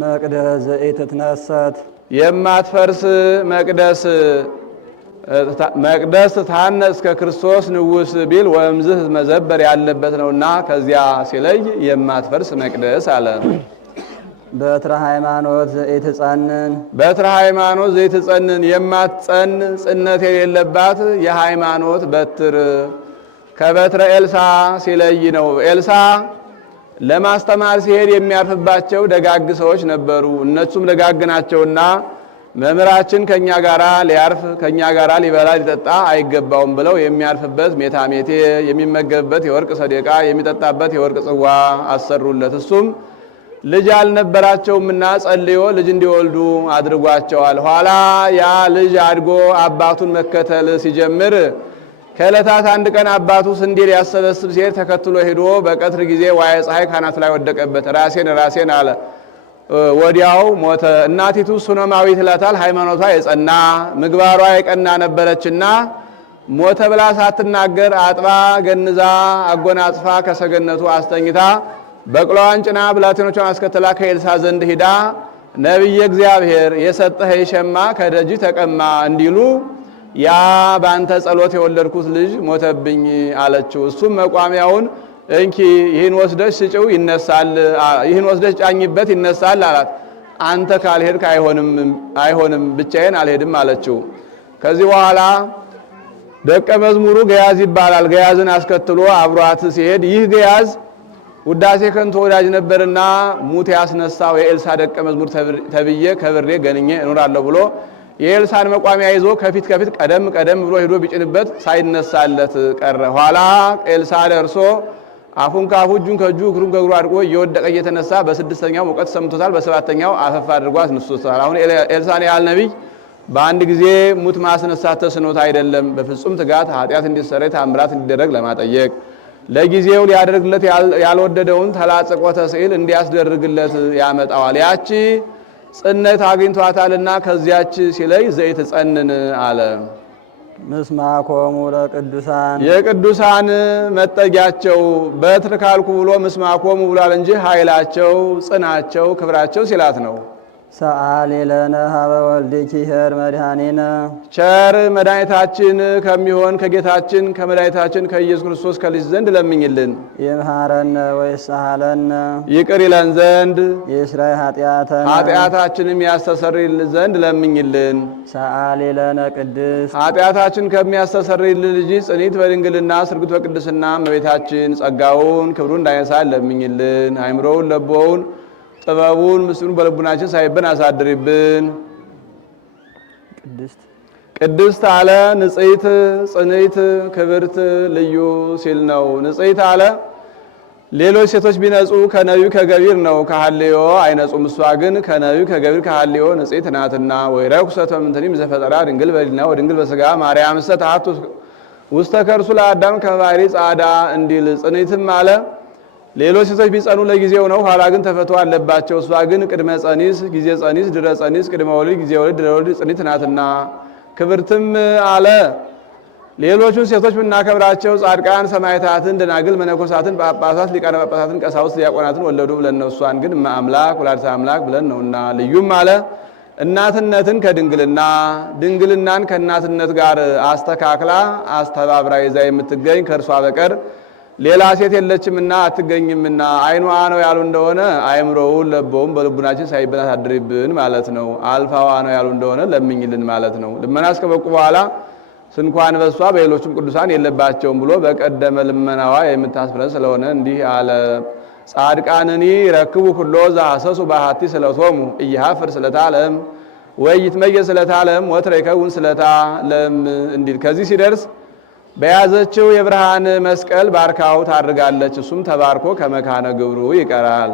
መቅደስ ዘይትትነሰት የማትፈርስ መቅደስ ታነጽ እስከ ክርስቶስ ንጉሥ ቢል ወምዝህ መዘበር ያለበት ነውና ከዚያ ሲለይ የማትፈርስ መቅደስ አለ። በትረ ሃይማኖት ዘይትጸንን የማትጸን ጽነት የሌለባት የሃይማኖት በትር ከበትረ ኤልሳ ሲለይ ነው። ኤልሳ ለማስተማር ሲሄድ የሚያርፍባቸው ደጋግ ሰዎች ነበሩ። እነሱም ደጋግ ናቸውና መምህራችን ከኛ ጋራ ሊያርፍ ከኛ ጋራ ሊበላ ሊጠጣ አይገባውም ብለው የሚያርፍበት ሜታሜቴ የሚመገብበት የወርቅ ሰደቃ የሚጠጣበት የወርቅ ጽዋ አሰሩለት። እሱም ልጅ አልነበራቸውምና ጸልዮ ልጅ እንዲወልዱ አድርጓቸዋል። ኋላ ያ ልጅ አድጎ አባቱን መከተል ሲጀምር ከዕለታት አንድ ቀን አባቱ ስንዴ ሊያሰበስብ ሲሄድ ተከትሎ ሄዶ በቀትር ጊዜ ዋየ ፀሐይ ካናቱ ላይ ወደቀበት። ራሴን አለ። ወዲያው ሞተ። እናቲቱ ሱነማዊት ይላታል። ሃይማኖቷ የጸና ምግባሯ የቀና ነበረችና ሞተ ብላ ሳትናገር አጥባ ገንዛ አጎናጽፋ ከሰገነቱ አስተኝታ በቅሎዋን ጭና ብላቴኖቿን አስከትላ ከኤልሳ ዘንድ ሂዳ ነቢየ እግዚአብሔር የሰጠኸኝ ሸማ ከደጅ ተቀማ እንዲሉ ያ ባንተ ጸሎት የወለድኩት ልጅ ሞተብኝ አለችው። እሱም መቋሚያውን እንኪ ይህን ወስደሽ ስጪው ይነሳል፣ ይህን ወስደሽ ጫኝበት ይነሳል አላት። አንተ ካልሄድክ አይሆንም ብቻዬን አልሄድም አለችው። ከዚህ በኋላ ደቀ መዝሙሩ ገያዝ ይባላል። ገያዝን አስከትሎ አብሯት ሲሄድ ይህ ገያዝ ውዳሴ ከንቱ ወዳጅ ነበርና ሙት ያስነሳው የኤልሳ ደቀ መዝሙር ተብዬ ከብሬ ገንኜ እኖራለሁ ብሎ የኤልሳን መቋሚያ ይዞ ከፊት ቀደም ብሎ ሄዶ ቢጭንበት ሳይነሳለት ቀረ። ኋላ ኤልሳ ደርሶ አፉን ካፉ እጁን ከእጁ እግሩን ከእግሩ አድርጎ እየወደቀ እየተነሳ በስድስተኛው ሙቀት ሰምቶታል፣ በሰባተኛው አፈፍ አድርጎ አስነስቶታል። አሁን ኤልሳን ያህል ነቢይ በአንድ ጊዜ ሙት ማስነሳት ተስኖት አይደለም፣ በፍጹም ትጋት ኃጢአት እንዲሰረይ ታምራት እንዲደረግ ለማጠየቅ ለጊዜው ሊያደርግለት ያልወደደውን ተላጽቆተ ስዕል እንዲያስደርግለት ያመጣዋል። ያቺ ጽነት አግኝቷታልና ከዚያች ሲለይ ዘይት ጸንን አለ። ምስማኮሙ ለቅዱሳን የቅዱሳን መጠጊያቸው በትር ካልኩ ብሎ ምስማኮሙ ብሏል እንጂ ኃይላቸው፣ ጽናቸው፣ ክብራቸው ሲላት ነው። ሰአሊ ለነ ሀበ ወልድኪ ኄር መድኃኒነ ቸር መድኃኒታችን ከሚሆን ከጌታችን ከመድኃኒታችን ከኢየሱስ ክርስቶስ ከልጅ ዘንድ ለምኝልን። ይምሃረነ ወይሳሃለነ ይቅር ይለን ዘንድ ይስራይ ኃጢአተነ ኃጢአታችንም ያስተሰርይልን ዘንድ ለምኝልን። ሰአሊ ለነ ቅድስት ኃጢአታችን ከሚያስተሰርይልን ልጅ ጽኒት በድንግልና ስርጉት በቅድስና እመቤታችን ጸጋውን ክብሩን እንዳይነሳን ለምኝልን። አይምሮውን ለቦውን ጥበቡን ምስሉን በልቡናችን ሳይብን አሳድሪብን። ቅድስት አለ ንጽሕት ጽንዕት ክብርት ልዩ ሲል ነው። ንጽሕት አለ ሌሎች ሴቶች ቢነጹ ከነቢዩ ከገቢር ነው ከሐልዮ አይነጹም። እሷ ግን ከነቢዩ ከገቢር ከሐልዮ ንጽሕት ናትና። ወይረኩሰት በምንትኒም ዘፈጠራ ድንግል በሊና ወድንግል በሥጋ ማርያም ሰተሃቱ ውስተ ከርሱ ለአዳም ከባህሪ ጻዳ እንዲል። ጽንዕትም አለ ሌሎች ሴቶች ቢጸኑ ለጊዜው ነው፣ ኋላ ግን ተፈቶ አለባቸው። እሷ ግን ቅድመ ጸኒስ ጊዜ ጸኒስ ድረ ጸኒስ ቅድመ ወሊድ ጊዜ ወሊድ ድረ ወሊድ ጽኒት ናትና። ክብርትም አለ ሌሎቹን ሴቶች ብናከብራቸው ጻድቃን ሰማዕታትን፣ ደናግል፣ መነኮሳትን፣ ጳጳሳት፣ ሊቃነ ጳጳሳትን፣ ቀሳውስት፣ ዲያቆናትን ወለዱ ብለን ነው። እሷን ግን አምላክ ወላዲተ አምላክ ብለን ነውና። ልዩም አለ እናትነትን ከድንግልና ድንግልናን ከእናትነት ጋር አስተካክላ አስተባብራ ይዛ የምትገኝ ከእርሷ በቀር ሌላ ሴት የለችምና አትገኝምና። አይኗ ነው ያሉ እንደሆነ አይምሮውን ለቦውን በልቡናችን ሳይበናት አድሪብን ማለት ነው። አልፋዋ ነው ያሉ እንደሆነ ለምኝልን ማለት ነው። ልመና እስከበቁ በኋላ ስንኳን በሷ በሌሎችም ቅዱሳን የለባቸውም ብሎ በቀደመ ልመናዋ የምታስብለን ስለሆነ እንዲህ አለ። ጻድቃንኒ ረክቡ ኩሎ ዘሐሰሱ ባሕቲ ስለቶሙ ኢይሃፍር ስለታ ለም ወይትመየ ስለታ ለም ወትረከውን ስለታ ለም እንዲል ከዚህ ሲደርስ በያዘችው የብርሃን መስቀል ባርካው ታድርጋለች። እሱም ተባርኮ ከመካነ ግብሩ ይቀራል።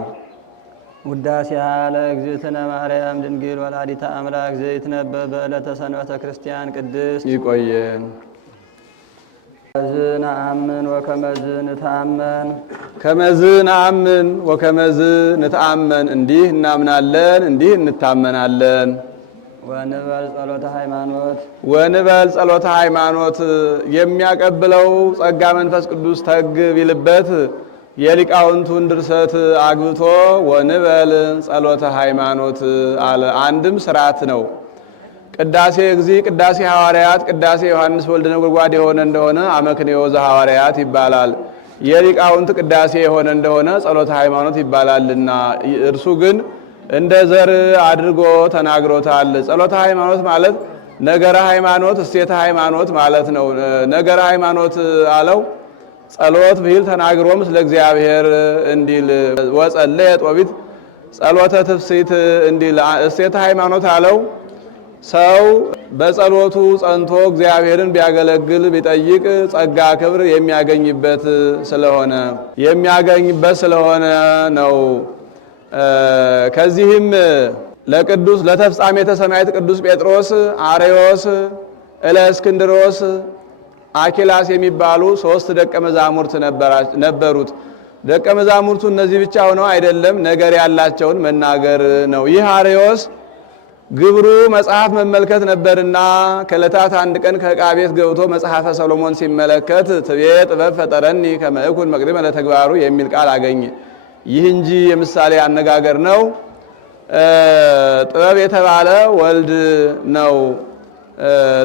ውዳሴሃ ለእግዝእትነ ማርያም ድንግል ወላዲተ አምላክ ዘይትነበብ በዕለተ ሰንበተ ክርስቲያን ቅድስት። ይቆየን። ከመዝ ነአምን ወከመዝ ንተአመን ከመዝ ነአምን ወከመዝ ንተአመን እንዲህ እናምናለን እንዲህ እንታመናለን። ወንበል ጸሎተ ሃይማኖት ወንበል ጸሎተ ሃይማኖት የሚያቀብለው ጸጋ መንፈስ ቅዱስ ተግ ቢልበት የሊቃውንቱን ድርሰት አግብቶ ወንበል ጸሎተ ሃይማኖት አለ። አንድም ስርዓት ነው። ቅዳሴ እግዚእ፣ ቅዳሴ ሐዋርያት፣ ቅዳሴ ዮሐንስ ወልደ ነጎድጓድ የሆነ እንደሆነ አመክንዮ ዘሐዋርያት ይባላል። የሊቃውንት ቅዳሴ የሆነ እንደሆነ ጸሎተ ሃይማኖት ይባላልና እርሱ ግን እንደ ዘር አድርጎ ተናግሮታል። ጸሎተ ሃይማኖት ማለት ነገረ ሃይማኖት እሴተ ሃይማኖት ማለት ነው። ነገረ ሃይማኖት አለው ጸሎት ብሂል ተናግሮም ስለ እግዚአብሔር እንዲል ወጸለየ ጦቢት ጸሎተ ትፍሲት እንዲል። እሴተ ሃይማኖት አለው ሰው በጸሎቱ ጸንቶ እግዚአብሔርን ቢያገለግል ቢጠይቅ ጸጋ ክብር የሚያገኝበት ስለሆነ ነው። ከዚህም ለቅዱስ ለተፍጻሜተ ሰማዕት ቅዱስ ጴጥሮስ፣ አርዮስ፣ እለእስክንድሮስ አኪላስ የሚባሉ 3 ደቀ መዛሙርት ነበሩት። ደቀ መዛሙርቱ እነዚህ ብቻ ሆነው አይደለም፣ ነገር ያላቸውን መናገር ነው። ይህ አርዮስ ግብሩ መጽሐፍ መመልከት ነበርና ከዕለታት አንድ ቀን ከዕቃ ቤት ገብቶ መጽሐፈ ሰሎሞን ሲመለከት ትቤ ጥበብ ፈጠረኒ ከመ እኩን መቅድመ ለተግባሩ የሚል ቃል አገኘ። ይህ እንጂ የምሳሌ አነጋገር ነው። ጥበብ የተባለ ወልድ ነው።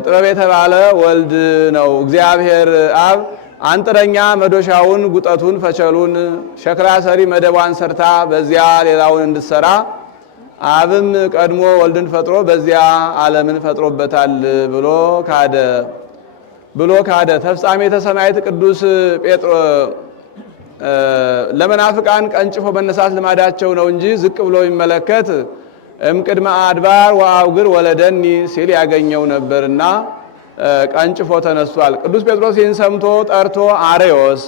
ጥበብ የተባለ ወልድ ነው። እግዚአብሔር አብ አንጥረኛ መዶሻውን፣ ጉጠቱን፣ ፈቸሉን፣ ሸክላ ሰሪ መደቧን ሰርታ በዚያ ሌላውን እንድትሰራ አብም ቀድሞ ወልድን ፈጥሮ በዚያ ዓለምን ፈጥሮበታል ብሎ ካደ። ተፍጻሜተ ሰማዕት ቅዱስ ጴጥሮስ ለመናፍቃን ቀንጭፎ መነሳት ልማዳቸው ነው እንጂ ዝቅ ብሎ የሚመለከት እምቅድመ አድባር ወአውግር ወለደኒ ሲል ያገኘው ነበርና ቀንጭፎ ተነስቷል። ቅዱስ ጴጥሮስ ይህን ሰምቶ ጠርቶ አርዮስ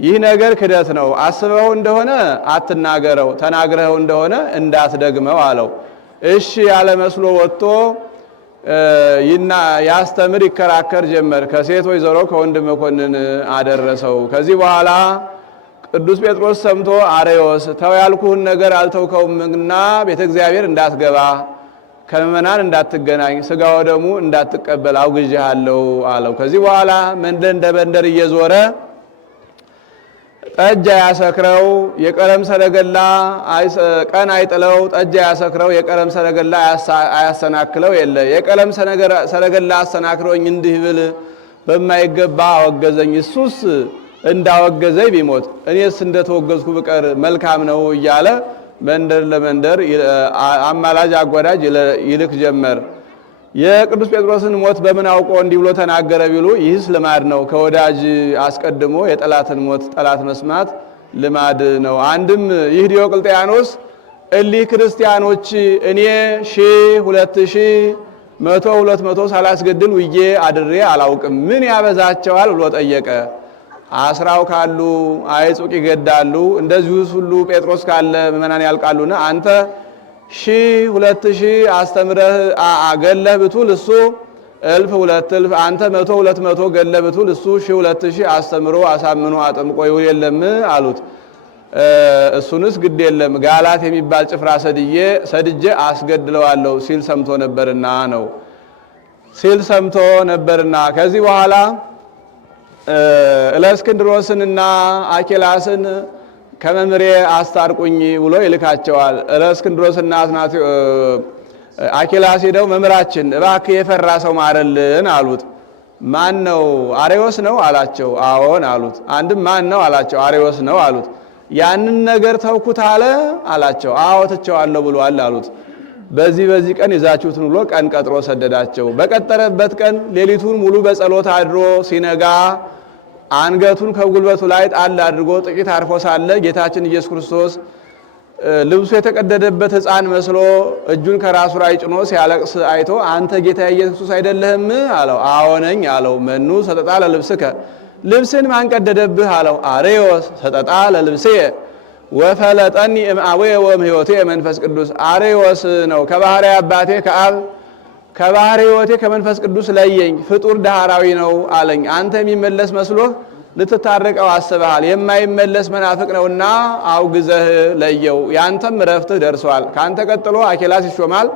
ይህ ነገር ክደት ነው፣ አስበው እንደሆነ አትናገረው፣ ተናግረው እንደሆነ እንዳትደግመው አለው። እሺ ያለ መስሎ ወጥቶ ያስተምር ይከራከር ጀመር። ከሴት ወይዘሮ ከወንድ መኮንን አደረሰው። ከዚህ በኋላ ቅዱስ ጴጥሮስ ሰምቶ አርዮስ ተው ያልኩህን ነገር አልተውከውምና ቤተ እግዚአብሔር እንዳትገባ፣ ከምእመናን እንዳትገናኝ፣ ሥጋ ወደሙ እንዳትቀበል አውግዤሃለሁ አለው። ከዚህ በኋላ መንደር እንደ መንደር እየዞረ ጠጅ አያሰክረው የቀለም ሰረገላ ቀን አይጥለው፣ ጠጅ አያሰክረው የቀለም ሰረገላ አያሰናክለው የለ። የቀለም ሰረገላ አሰናክሮኝ እንዲህ ብል በማይገባ አወገዘኝ፣ እሱስ እንዳወገዘኝ ቢሞት እኔስ እንደተወገዝኩ ብቀር መልካም ነው እያለ መንደር ለመንደር አማላጅ አጓዳጅ ይልክ ጀመር። የቅዱስ ጴጥሮስን ሞት በምን አውቆ እንዲህ ብሎ ተናገረ ቢሉ ይህስ ልማድ ነው። ከወዳጅ አስቀድሞ የጠላትን ሞት ጠላት መስማት ልማድ ነው። አንድም ይህ ዲዮቅልጥያኖስ እሊህ ክርስቲያኖች እኔ 1000 2000 100 200 ሳላስገድል ውዬ አድሬ አላውቅም፣ ምን ያበዛቸዋል ብሎ ጠየቀ። አስራው ካሉ አይጹቅ ይገዳሉ፣ እንደዚሁ ሁሉ ጴጥሮስ ካለ ምእመናን ያልቃሉና አንተ 1000 2000 አስተምረህ ገለህ ብቱል እሱ 1000 2000፣ አንተ 100 200 ገለህ ብቱል እሱ 1000 2000 አስተምሮ አሳምኖ አጥምቆ ይውል የለም አሉት። እሱንስ ግድ የለም ጋላት የሚባል ጭፍራ ሰድጄ አስገድለዋለሁ ሲል ሰምቶ ነበርና ከዚህ በኋላ እለእስክንድሮስንና አኪላስን ከመምሬ አስታርቁኝ ብሎ ይልካቸዋል። እለእስክንድሮስና አኪላስ ሄደው መምህራችን እባክህ የፈራ ሰው ማረልን አሉት። ማን ነው? አርዮስ ነው አላቸው። አዎን አሉት። አንድም ማን ነው አላቸው። አርዮስ ነው አሉት። ያንን ነገር ተውኩት አላቸው። አዎ ትቼዋለሁ ብሏል አሉት። በዚህ ቀን ይዛችሁትን ብሎ ቀን ቀጥሮ ሰደዳቸው። በቀጠረበት ቀን ሌሊቱን ሙሉ በጸሎት አድሮ ሲነጋ አንገቱን ከጉልበቱ ላይ ጣል አድርጎ ጥቂት አርፎ ሳለ ጌታችን ኢየሱስ ክርስቶስ ልብሱ የተቀደደበት ሕፃን መስሎ እጁን ከራሱ ላይ ጭኖ ሲያለቅስ አይቶ አንተ ጌታ ኢየሱስ ክርስቶስ አይደለህም አለው። አዎ ነኝ አለው። መኑ ሰጠጣ ለልብስከ፣ ልብስን ማን ቀደደብህ አለው። አርዮስ ሰጠጣ ለልብስየ ወፈለጠኒ እምአቡየ ወእምሕይወቴ መንፈስ ቅዱስ፣ አርዮስ ነው ከባህሪ አባቴ ከአብ ከባህሪ ሕይወቴ ከመንፈስ ቅዱስ ለየኝ፣ ፍጡር ዳህራዊ ነው አለኝ። አንተ የሚመለስ መስሎህ ልትታረቀው አስበሃል፣ የማይመለስ መናፍቅ ነውና አውግዘህ ለየው፣ ያንተም ረፍትህ ደርሷል። ካንተ ቀጥሎ አኪላስ ይሾማል።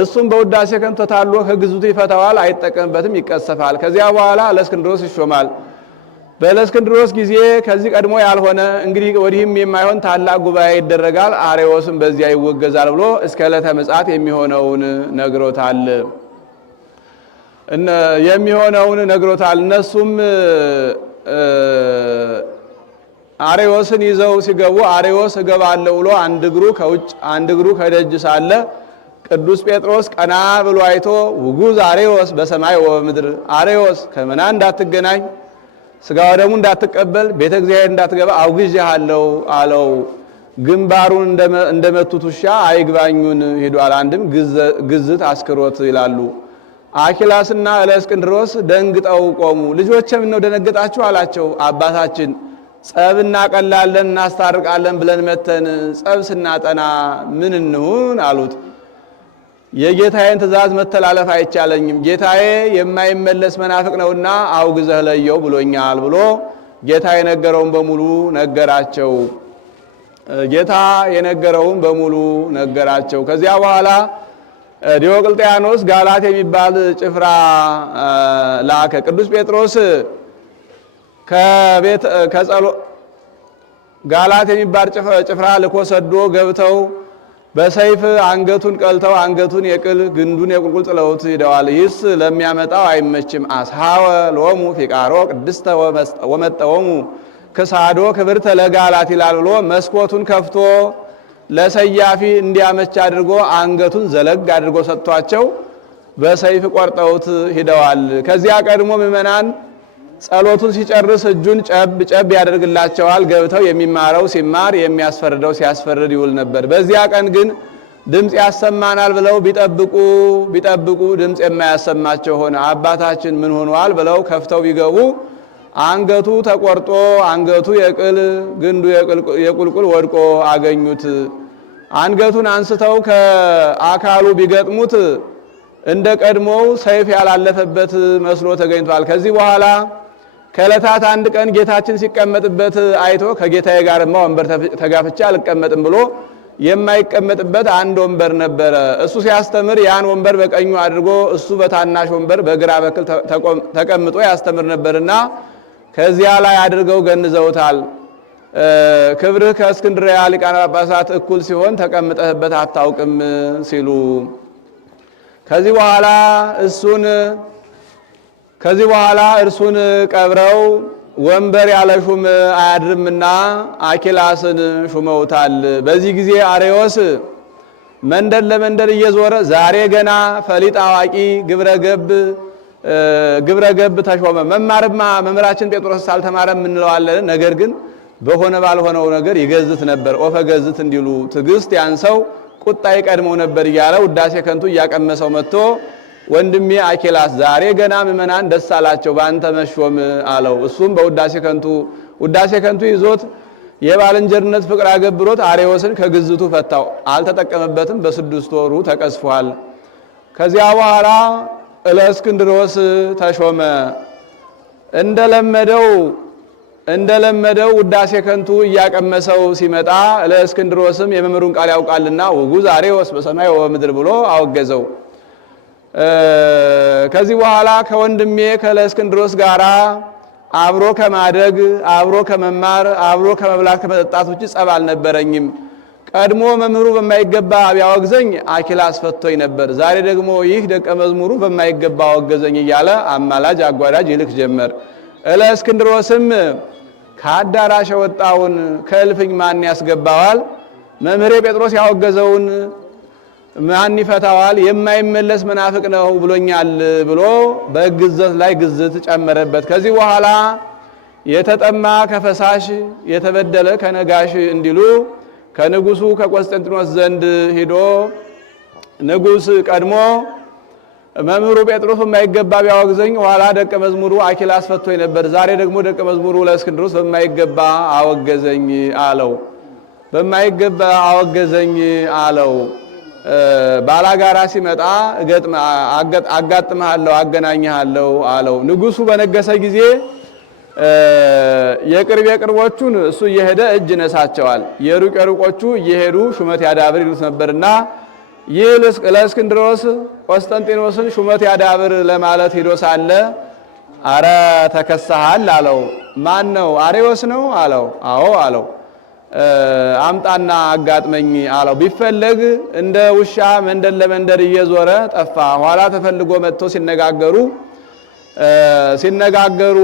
እሱም በውዳሴ ከንቱ ተታሎ ከግዙቱ ይፈታዋል፣ አይጠቀምበትም፣ ይቀሰፋል። ከዚያ በኋላ እለእስክንድሮስ ይሾማል። በእለእስክንድሮስ ጊዜ ከዚህ ቀድሞ ያልሆነ እንግዲህ ወዲህም የማይሆን ታላቅ ጉባኤ ይደረጋል፣ አርዮስም በዚያ ይወገዛል ብሎ እስከ ዕለተ ምጽአት የሚሆነውን ነግሮታል። እነሱም አርዮስን ይዘው ሲገቡ አርዮስ እገባለሁ ብሎ አንድ እግሩ ከውጭ አንድ እግሩ ከደጅ ሳለ ቅዱስ ጴጥሮስ ቀና ብሎ አይቶ ውጉዝ አርዮስ በሰማይ ወበምድር፣ አርዮስ ከምእመናን እንዳትገናኝ ሥጋ ወደሙ እንዳትቀበል ቤተ እግዚአብሔር እንዳትገባ አውግዤሃለሁ አለው። ግንባሩን እንደመቱት ውሻ አይግባኙን ሄዷል። አንድም ግዝት አስክሮት ይላሉ። አኪላስና እለእስክንድሮስ ደንግጠው ቆሙ። ልጆቼ ምነው ደነገጣችሁ አላቸው። አባታችን ጸብ እናቀላለን እናስታርቃለን ብለን መተን ጸብ ስናጠና ምን እንሁን አሉት። የጌታዬን ትእዛዝ መተላለፍ አይቻለኝም፣ ጌታዬ የማይመለስ መናፍቅ ነውና አውግዘህ ለየው ብሎኛል ብሎ ጌታ የነገረውን በሙሉ ነገራቸው። ጌታ የነገረውን በሙሉ ነገራቸው። ከዚያ በኋላ ዲዮቅልጥያኖስ ጋላት የሚባል ጭፍራ ላከ። ቅዱስ ጴጥሮስ ጋላት የሚባል ጭፍራ ልኮ ሰዶ ገብተው በሰይፍ አንገቱን ቀልተው አንገቱን የቅል ግንዱን የቁልቁል ጥለውት ሄደዋል። ይህስ ለሚያመጣው አይመችም። አስሐወ ሎሙ ፊቃሮ ቅድስተ ወመጠወሙ ክሳዶ ክብርተ ለጋላት ይላል ብሎ መስኮቱን ከፍቶ ለሰያፊ እንዲያመች አድርጎ አንገቱን ዘለግ አድርጎ ሰጥቷቸው በሰይፍ ቆርጠውት ሂደዋል። ከዚያ ቀድሞ ምእመናን ጸሎቱን ሲጨርስ እጁን ጨብ ያደርግላቸዋል። ገብተው የሚማረው ሲማር የሚያስፈርደው ሲያስፈርድ ይውል ነበር። በዚያ ቀን ግን ድምፅ ያሰማናል ብለው ቢጠብቁ ድምፅ የማያሰማቸው ሆነ። አባታችን ምን ሆኗል ብለው ከፍተው ቢገቡ አንገቱ ተቆርጦ አንገቱ የቅል ግንዱ የቁልቁል ወድቆ አገኙት። አንገቱን አንስተው ከአካሉ ቢገጥሙት እንደ ቀድሞው ሰይፍ ያላለፈበት መስሎ ተገኝቷል። ከዚህ በኋላ ከዕለታት አንድ ቀን ጌታችን ሲቀመጥበት አይቶ ከጌታዬ ጋርማ ወንበር ተጋፍቼ አልቀመጥም ብሎ የማይቀመጥበት አንድ ወንበር ነበረ። እሱ ሲያስተምር ያን ወንበር በቀኙ አድርጎ እሱ በታናሽ ወንበር በግራ በኩል ተቀምጦ ያስተምር ነበርና ከዚያ ላይ አድርገው ገንዘውታል። ክብርህ ከእስክንድርያ ሊቃነ ጳጳሳት እኩል ሲሆን ተቀምጠህበት አታውቅም ሲሉ ከዚህ በኋላ እርሱን ቀብረው ወንበር ያለ ሹም አያድርምና አኪላስን ሹመውታል። በዚህ ጊዜ አሬዎስ መንደር ለመንደር እየዞረ ዛሬ ገና ፈሊጥ አዋቂ ግብረ ገብ ተሾመ። መማርማ መምህራችን ጴጥሮስ አልተማረም እንለዋለን፣ ነገር ግን በሆነ ባልሆነው ነገር ይገዝት ነበር። ኦፈ ገዝት እንዲሉ ትዕግስት ያንሰው ቁጣ ይቀድመው ነበር እያለ ውዳሴ ከንቱ እያቀመሰው መጥቶ ወንድሜ አኪላስ ዛሬ ገና ምእመናን ደስ አላቸው በአንተ መሾም አለው። እሱም በውዳሴ ከንቱ ይዞት የባልንጀርነት ፍቅር አገብሮት አሬዎስን ከግዝቱ ፈታው። አልተጠቀመበትም። በ6 ወሩ ተቀስፏል። ከዚያ በኋላ እለእስክንድሮስ ተሾመ። እንደለመደው ውዳሴ ከንቱ እያቀመሰው ሲመጣ እለእስክንድሮስም የመምህሩን ቃል ያውቃልና ውጉዝ አሬዎስ በሰማይ ወበምድር ብሎ አወገዘው። ከዚህ በኋላ ከወንድሜ ከእለእስክንድሮስ ጋራ አብሮ ከማደግ አብሮ ከመማር አብሮ ከመብላት ከመጠጣት ውጭ ጸብ አልነበረኝም። ቀድሞ መምህሩ በማይገባ ቢያወግዘኝ አኪላስ ፈቶኝ ነበር። ዛሬ ደግሞ ይህ ደቀ መዝሙሩ በማይገባ አወገዘኝ እያለ አማላጅ አጓዳጅ ይልክ ጀመር። እለእስክንድሮስም ከአዳራሽ የወጣውን ከእልፍኝ ማን ያስገባዋል? መምህሬ ጴጥሮስ ያወገዘውን ማን ይፈታዋል? የማይመለስ መናፍቅ ነው ብሎኛል ብሎ በግዘት ላይ ግዝት ጨመረበት። ከዚህ በኋላ የተጠማ ከፈሳሽ የተበደለ ከነጋሽ እንዲሉ ከንጉሱ ከቆስጠንጢኖስ ዘንድ ሂዶ ንጉስ ቀድሞ መምህሩ ጴጥሮስ በማይገባ ቢያወግዘኝ ኋላ ደቀ መዝሙሩ አኪላስ ፈቶኝ ነበር። ዛሬ ደግሞ ደቀ መዝሙሩ ለእስክንድሮስ በማይገባ አወገዘኝ አለው። በማይገባ አወገዘኝ አለው። ባላጋራ ሲመጣ አጋጥምሃለሁ አገናኝሃለሁ አለው። ንጉሱ በነገሰ ጊዜ የቅርቦቹን እሱ እየሄደ እጅ ነሳቸዋል። የሩቆቹ እየሄዱ ሹመት ያዳብር ይሉት ነበርና ይህ ለእስክንድሮስ ቆስጠንጢኖስን ሹመት ያዳብር ለማለት ሄዶ ሳለ አረ ተከሳሃል አለው። ማን ነው? አሬዎስ ነው አለው። አዎ አለው። አምጣና አጋጥመኝ አለው። ቢፈለግ እንደ ውሻ መንደር ለመንደር እየዞረ ጠፋ። ኋላ ተፈልጎ መጥቶ ሲነጋገሩ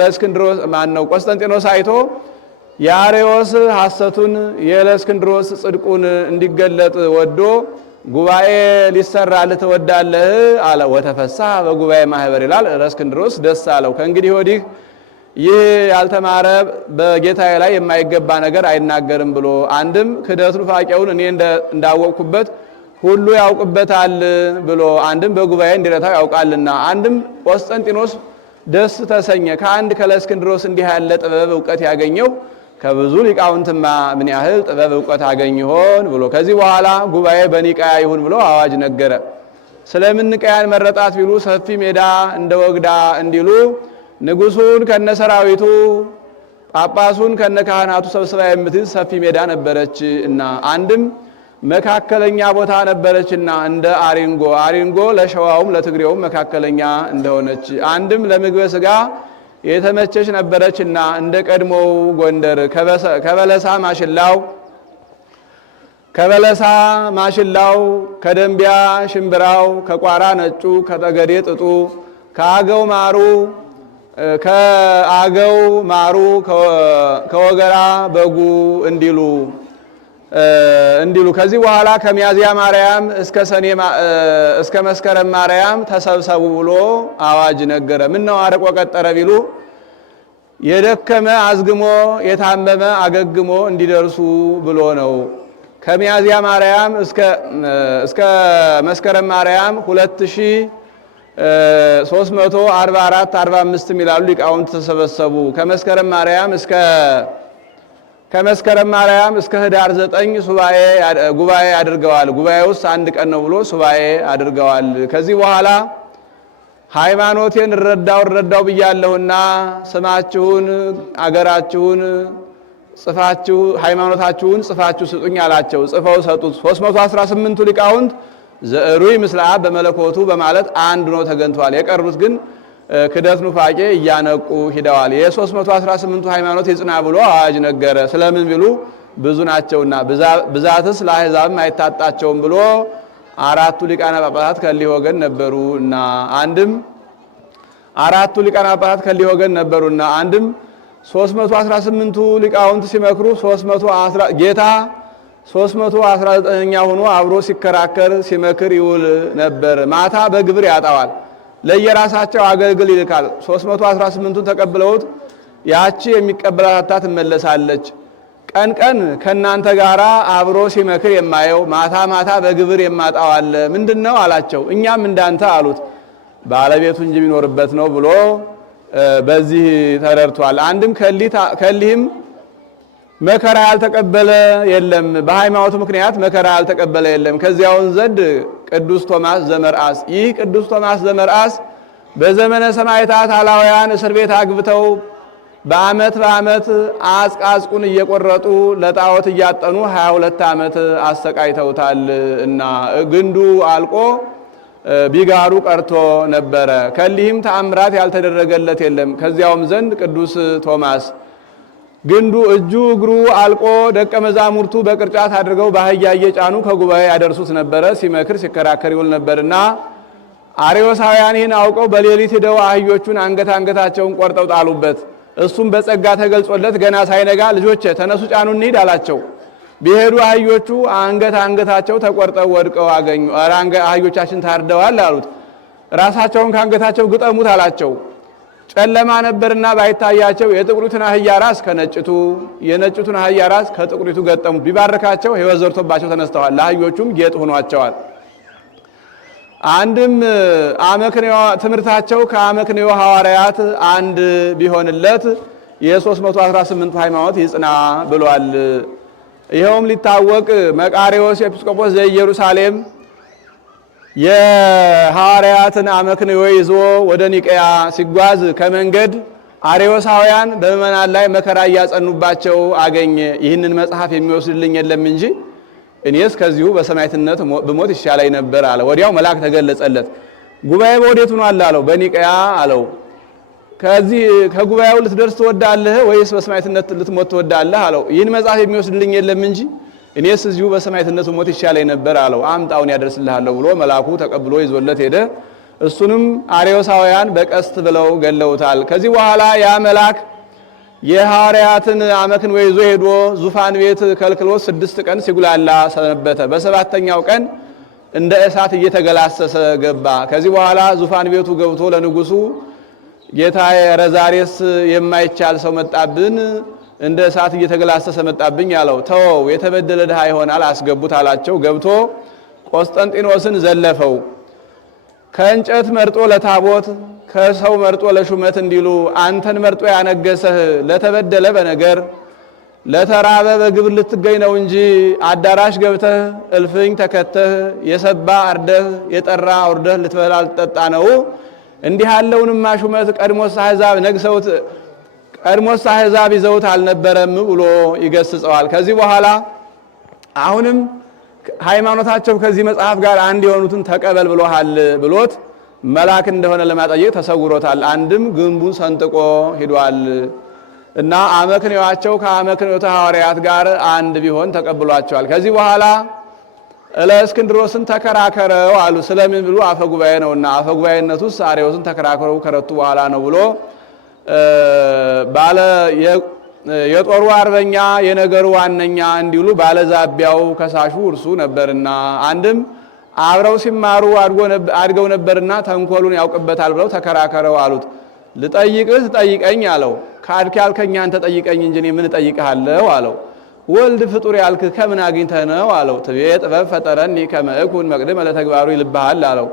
ለእስክንድሮስ ማን ነው? ቆስጠንጢኖስ አይቶ የአሬዎስ ሐሰቱን የእለእስክንድሮስ ጽድቁን እንዲገለጥ ወዶ ጉባኤ ሊሰራልህ ትወዳለህ አለ። ወተፈሳህ በጉባኤ ማህበር ይላል። እለእስክንድሮስ ደስ አለው። ከእንግዲህ ወዲህ ይህ ያልተማረ በጌታዬ ላይ የማይገባ ነገር አይናገርም ብሎ አንድም ክህደቱን ፋቄውን እኔ እንዳወቅኩበት ሁሉ ያውቅበታል ብሎ አንድም በጉባኤ እንዲረታው ያውቃልና አንድም ቆስጠንጢኖስ ደስ ተሰኘ። ከአንድ ከእለእስክንድሮስ እንዲህ ያለ ጥበብ እውቀት ያገኘው ከብዙ ሊቃውንትማ ምን ያህል ጥበብ ዕውቀት አገኝ ይሆን ብሎ ከዚህ በኋላ ጉባኤ በኒቃያ ይሁን ብሎ አዋጅ ነገረ። ስለምን ኒቃያን መረጣት ቢሉ ሰፊ ሜዳ እንደ ወግዳ እንዲሉ ንጉሱን ከነሰራዊቱ ጳጳሱን ከነካህናቱ ሰብስባ የምትይዝ ሰፊ ሜዳ ነበረች እና አንድም መካከለኛ ቦታ ነበረችና እንደ አሪንጎ ለሸዋውም ለትግሬውም መካከለኛ እንደሆነች አንድም ለምግበ ሥጋ የተመቸች ነበረችና እንደ ቀድሞው ጎንደር ከበለሳ ማሽላው ከደንቢያ ሽምብራው ከቋራ ነጩ ከጠገዴ ጥጡ ከአገው ማሩ ከወገራ በጉ እንዲሉ ከዚህ በኋላ ከሚያዝያ ማርያም እስከ መስከረም ማርያም ተሰብሰቡ ብሎ አዋጅ ነገረ። ምን ነው አርቆ ቀጠረ ቢሉ የደከመ አዝግሞ የታመመ አገግሞ እንዲደርሱ ብሎ ነው። ከሚያዝያ ማርያም እስከ መስከረም ማርያም 2344 45 ይላሉ ሊቃውንት ተሰበሰቡ። ከመስከረም ማርያም እስከ ህዳር 9 ጉባኤ አድርገዋል። ጉባኤ ውስጥ አንድ ቀን ነው ብሎ ሱባኤ አድርገዋል። ከዚህ በኋላ ሃይማኖቴን እረዳው ብያለሁና ስማችሁን አገራችሁን ጽፋችሁ ሃይማኖታችሁን ጽፋችሁ ስጡኝ አላቸው። ጽፈው ሰጡት። 318ቱ ሊቃውንት ዘዕሩይ ምስለ አብ በመለኮቱ በማለት አንድ ነው ተገኝተዋል። የቀሩት ግን ክደት ኑፋቄ እያነቁ ሂደዋል። የ318ቱ ሃይማኖት ይጽና ብሎ አዋጅ ነገረ። ስለምን ቢሉ ብዙ ናቸውና ብዛትስ ለአሕዛብም አይታጣቸውም ብሎ አራቱ ሊቃነ ጳጳሳት ከሊህ ወገን ነበሩና አንድም 318ቱ ሊቃውንት ሲመክሩ ጌታ 319ኛ ሆኖ አብሮ ሲከራከር ሲመክር ይውል ነበር። ማታ በግብር ያጣዋል። ለየራሳቸው አገልግል ይልካል። 318ቱን ተቀብለውት ያቺ የሚቀበላታ ትመለሳለች። ቀን ከናንተ ጋራ አብሮ ሲመክር የማየው ማታ በግብር የማጣዋል ምንድነው አላቸው። እኛም እንዳንተ አሉት። ባለቤቱ እንጂ ቢኖርበት ነው ብሎ በዚህ ተረድቷል። አንድም ከሊህም መከራ ያልተቀበለ የለም፣ በሃይማኖቱ ምክንያት መከራ ያልተቀበለ የለም። ከዚያውን ዘንድ ቅዱስ ቶማስ ዘመርአስ። ይህ ቅዱስ ቶማስ ዘመርአስ በዘመነ ሰማዕታት አላውያን እስር ቤት አግብተው በአመት አጽቃጽቁን እየቆረጡ ለጣዖት እያጠኑ 22 ዓመት አሰቃይተውታል እና ግንዱ አልቆ ቢጋሩ ቀርቶ ነበረ። ከሊህም ተአምራት ያልተደረገለት የለም። ከዚያውም ዘንድ ቅዱስ ቶማስ ግንዱ እጁ እግሩ አልቆ ደቀ መዛሙርቱ በቅርጫት አድርገው በአህያ እየጫኑ ከጉባኤ ያደርሱት ነበረ። ሲመክር ሲከራከር ይውል ነበርና አርዮሳውያን ይህን አውቀው በሌሊት ሄደው አህዮቹን አንገታቸውን ቆርጠው ጣሉበት። እሱም በጸጋ ተገልጾለት ገና ሳይነጋ ልጆቼ ተነሱ ጫኑ እንሂድ አላቸው። ቢሄዱ አህዮቹ አንገታቸው ተቆርጠው ወድቀው አገኙ። አህዮቻችን ታርደዋል አሉት። ራሳቸውን ከአንገታቸው ግጠሙት አላቸው። ጨለማ ነበርና ባይታያቸው የጥቁሪቱን አህያ ራስ ከነጭቱ የነጭቱን አህያ ራስ ከጥቁሪቱ ገጠሙት። ቢባርካቸው ሕይወት ዘርቶባቸው ተነስተዋል። ለአህዮቹም ጌጥ ሆኗቸዋል። አንድም ትምህርታቸው ከአመክንዮ ሐዋርያት አንድ ቢሆንለት የ318ቱ ሃይማኖት ይጽና ብሏል። ይኸውም ሊታወቅ መቃርዮስ ኤጲስቆጶስ ዘኢየሩሳሌም የሐዋርያትን አመክንዮ ይዞ ወደ ኒቅያ ሲጓዝ ከመንገድ አርዮሳውያን በምእመናን ላይ መከራ እያጸኑባቸው አገኘ። ይህንን መጽሐፍ የሚወስድልኝ የለም እንጂ እኔስ ከዚሁ በሰማዕትነት ብሞት ይሻለኝ ነበር አለ። ወዲያው መልአክ ተገለጸለት። ጉባኤ በወዴት ሆኗል አለው። በኒቅያ አለው። ከጉባኤው ልትደርስ ትወዳለህ ወይስ በሰማዕትነት ልትሞት ትወዳለህ አለው። ይህን መጽሐፍ የሚወስድልኝ የለም እንጂ እኔስ እዚሁ በሰማዕትነት ብሞት ይሻለኝ ነበር አለው። አምጣውን ያደርስልሃለሁ ብሎ መልአኩ ተቀብሎ ይዞለት ሄደ። እሱንም አርዮሳውያን በቀስት ብለው ገለውታል። ከዚህ በኋላ ያ መልአክ የሐዋርያትን አመክንዮ ይዞ ሄዶ ዙፋን ቤት ከልክሎ 6 ቀን ሲጉላላ ሰነበተ። በሰባተኛው ቀን እንደ እሳት እየተገላሰሰ ገባ። ከዚህ በኋላ ዙፋን ቤቱ ገብቶ ለንጉሱ ጌታዬ ረዛሬስ የማይቻል ሰው መጣብን፣ እንደ እሳት እየተገላሰሰ መጣብኝ አለው። ተወው የተበደለ ድሃ ይሆናል አስገቡት አላቸው። ገብቶ ቆስጠንጢኖስን ዘለፈው። ከእንጨት መርጦ ለታቦት ከሰው መርጦ ለሹመት እንዲሉ አንተን መርጦ ያነገሰህ ለተበደለ በነገር ለተራበ በግብር ልትገኝ ነው እንጂ አዳራሽ ገብተህ እልፍኝ ተከተህ የሰባ አርደህ የጠራ አውርደህ ልትበላ ልትጠጣ ነው። እንዲህ ያለውንማ ሹመት ቀድሞስ አሕዛብ ይዘውት አልነበረም ብሎ ይገስጸዋል። ከዚህ በኋላ አሁንም ሃይማኖታቸው ከዚህ መጽሐፍ ጋር አንድ የሆኑትን ተቀበል ብሎሃል ብሎት መልአክ እንደሆነ ለማጠየቅ ተሰውሮታል። አንድም ግንቡን ሰንጥቆ ሂዷል እና አመክንዮአቸው ከአመክንዮተ ሐዋርያት ጋር አንድ ቢሆን ተቀብሏቸዋል። ከዚህ በኋላ እለእስክንድሮስን ተከራከረው አሉ። ስለምን ብሎ አፈጉባኤ ነውና አፈጉባኤነቱስ አርዮስን ተከራከረው ከረቱ በኋላ ነው ብሎ ባለ የጦሩ አርበኛ የነገሩ ዋነኛ እንዲሉ ባለዛቢያው ከሳሹ እርሱ ነበርና አንድም አብረው ሲማሩ አድገው ነበርና ተንኮሉን ያውቅበታል ብለው ተከራከረው አሉት። ልጠይቅህ ትጠይቀኝ አለው። ካድክ ያልከኝ አንተ ጠይቀኝ እንጂ እኔ ምን እጠይቅሃለሁ አለው። ወልድ ፍጡር ያልክ ከምን አግኝተህ ነው አለው። ትቤ ጥበብ ፈጠረኒ ከመ እኩን መቅድመ ለተግባሩ ይልብሃል አለው።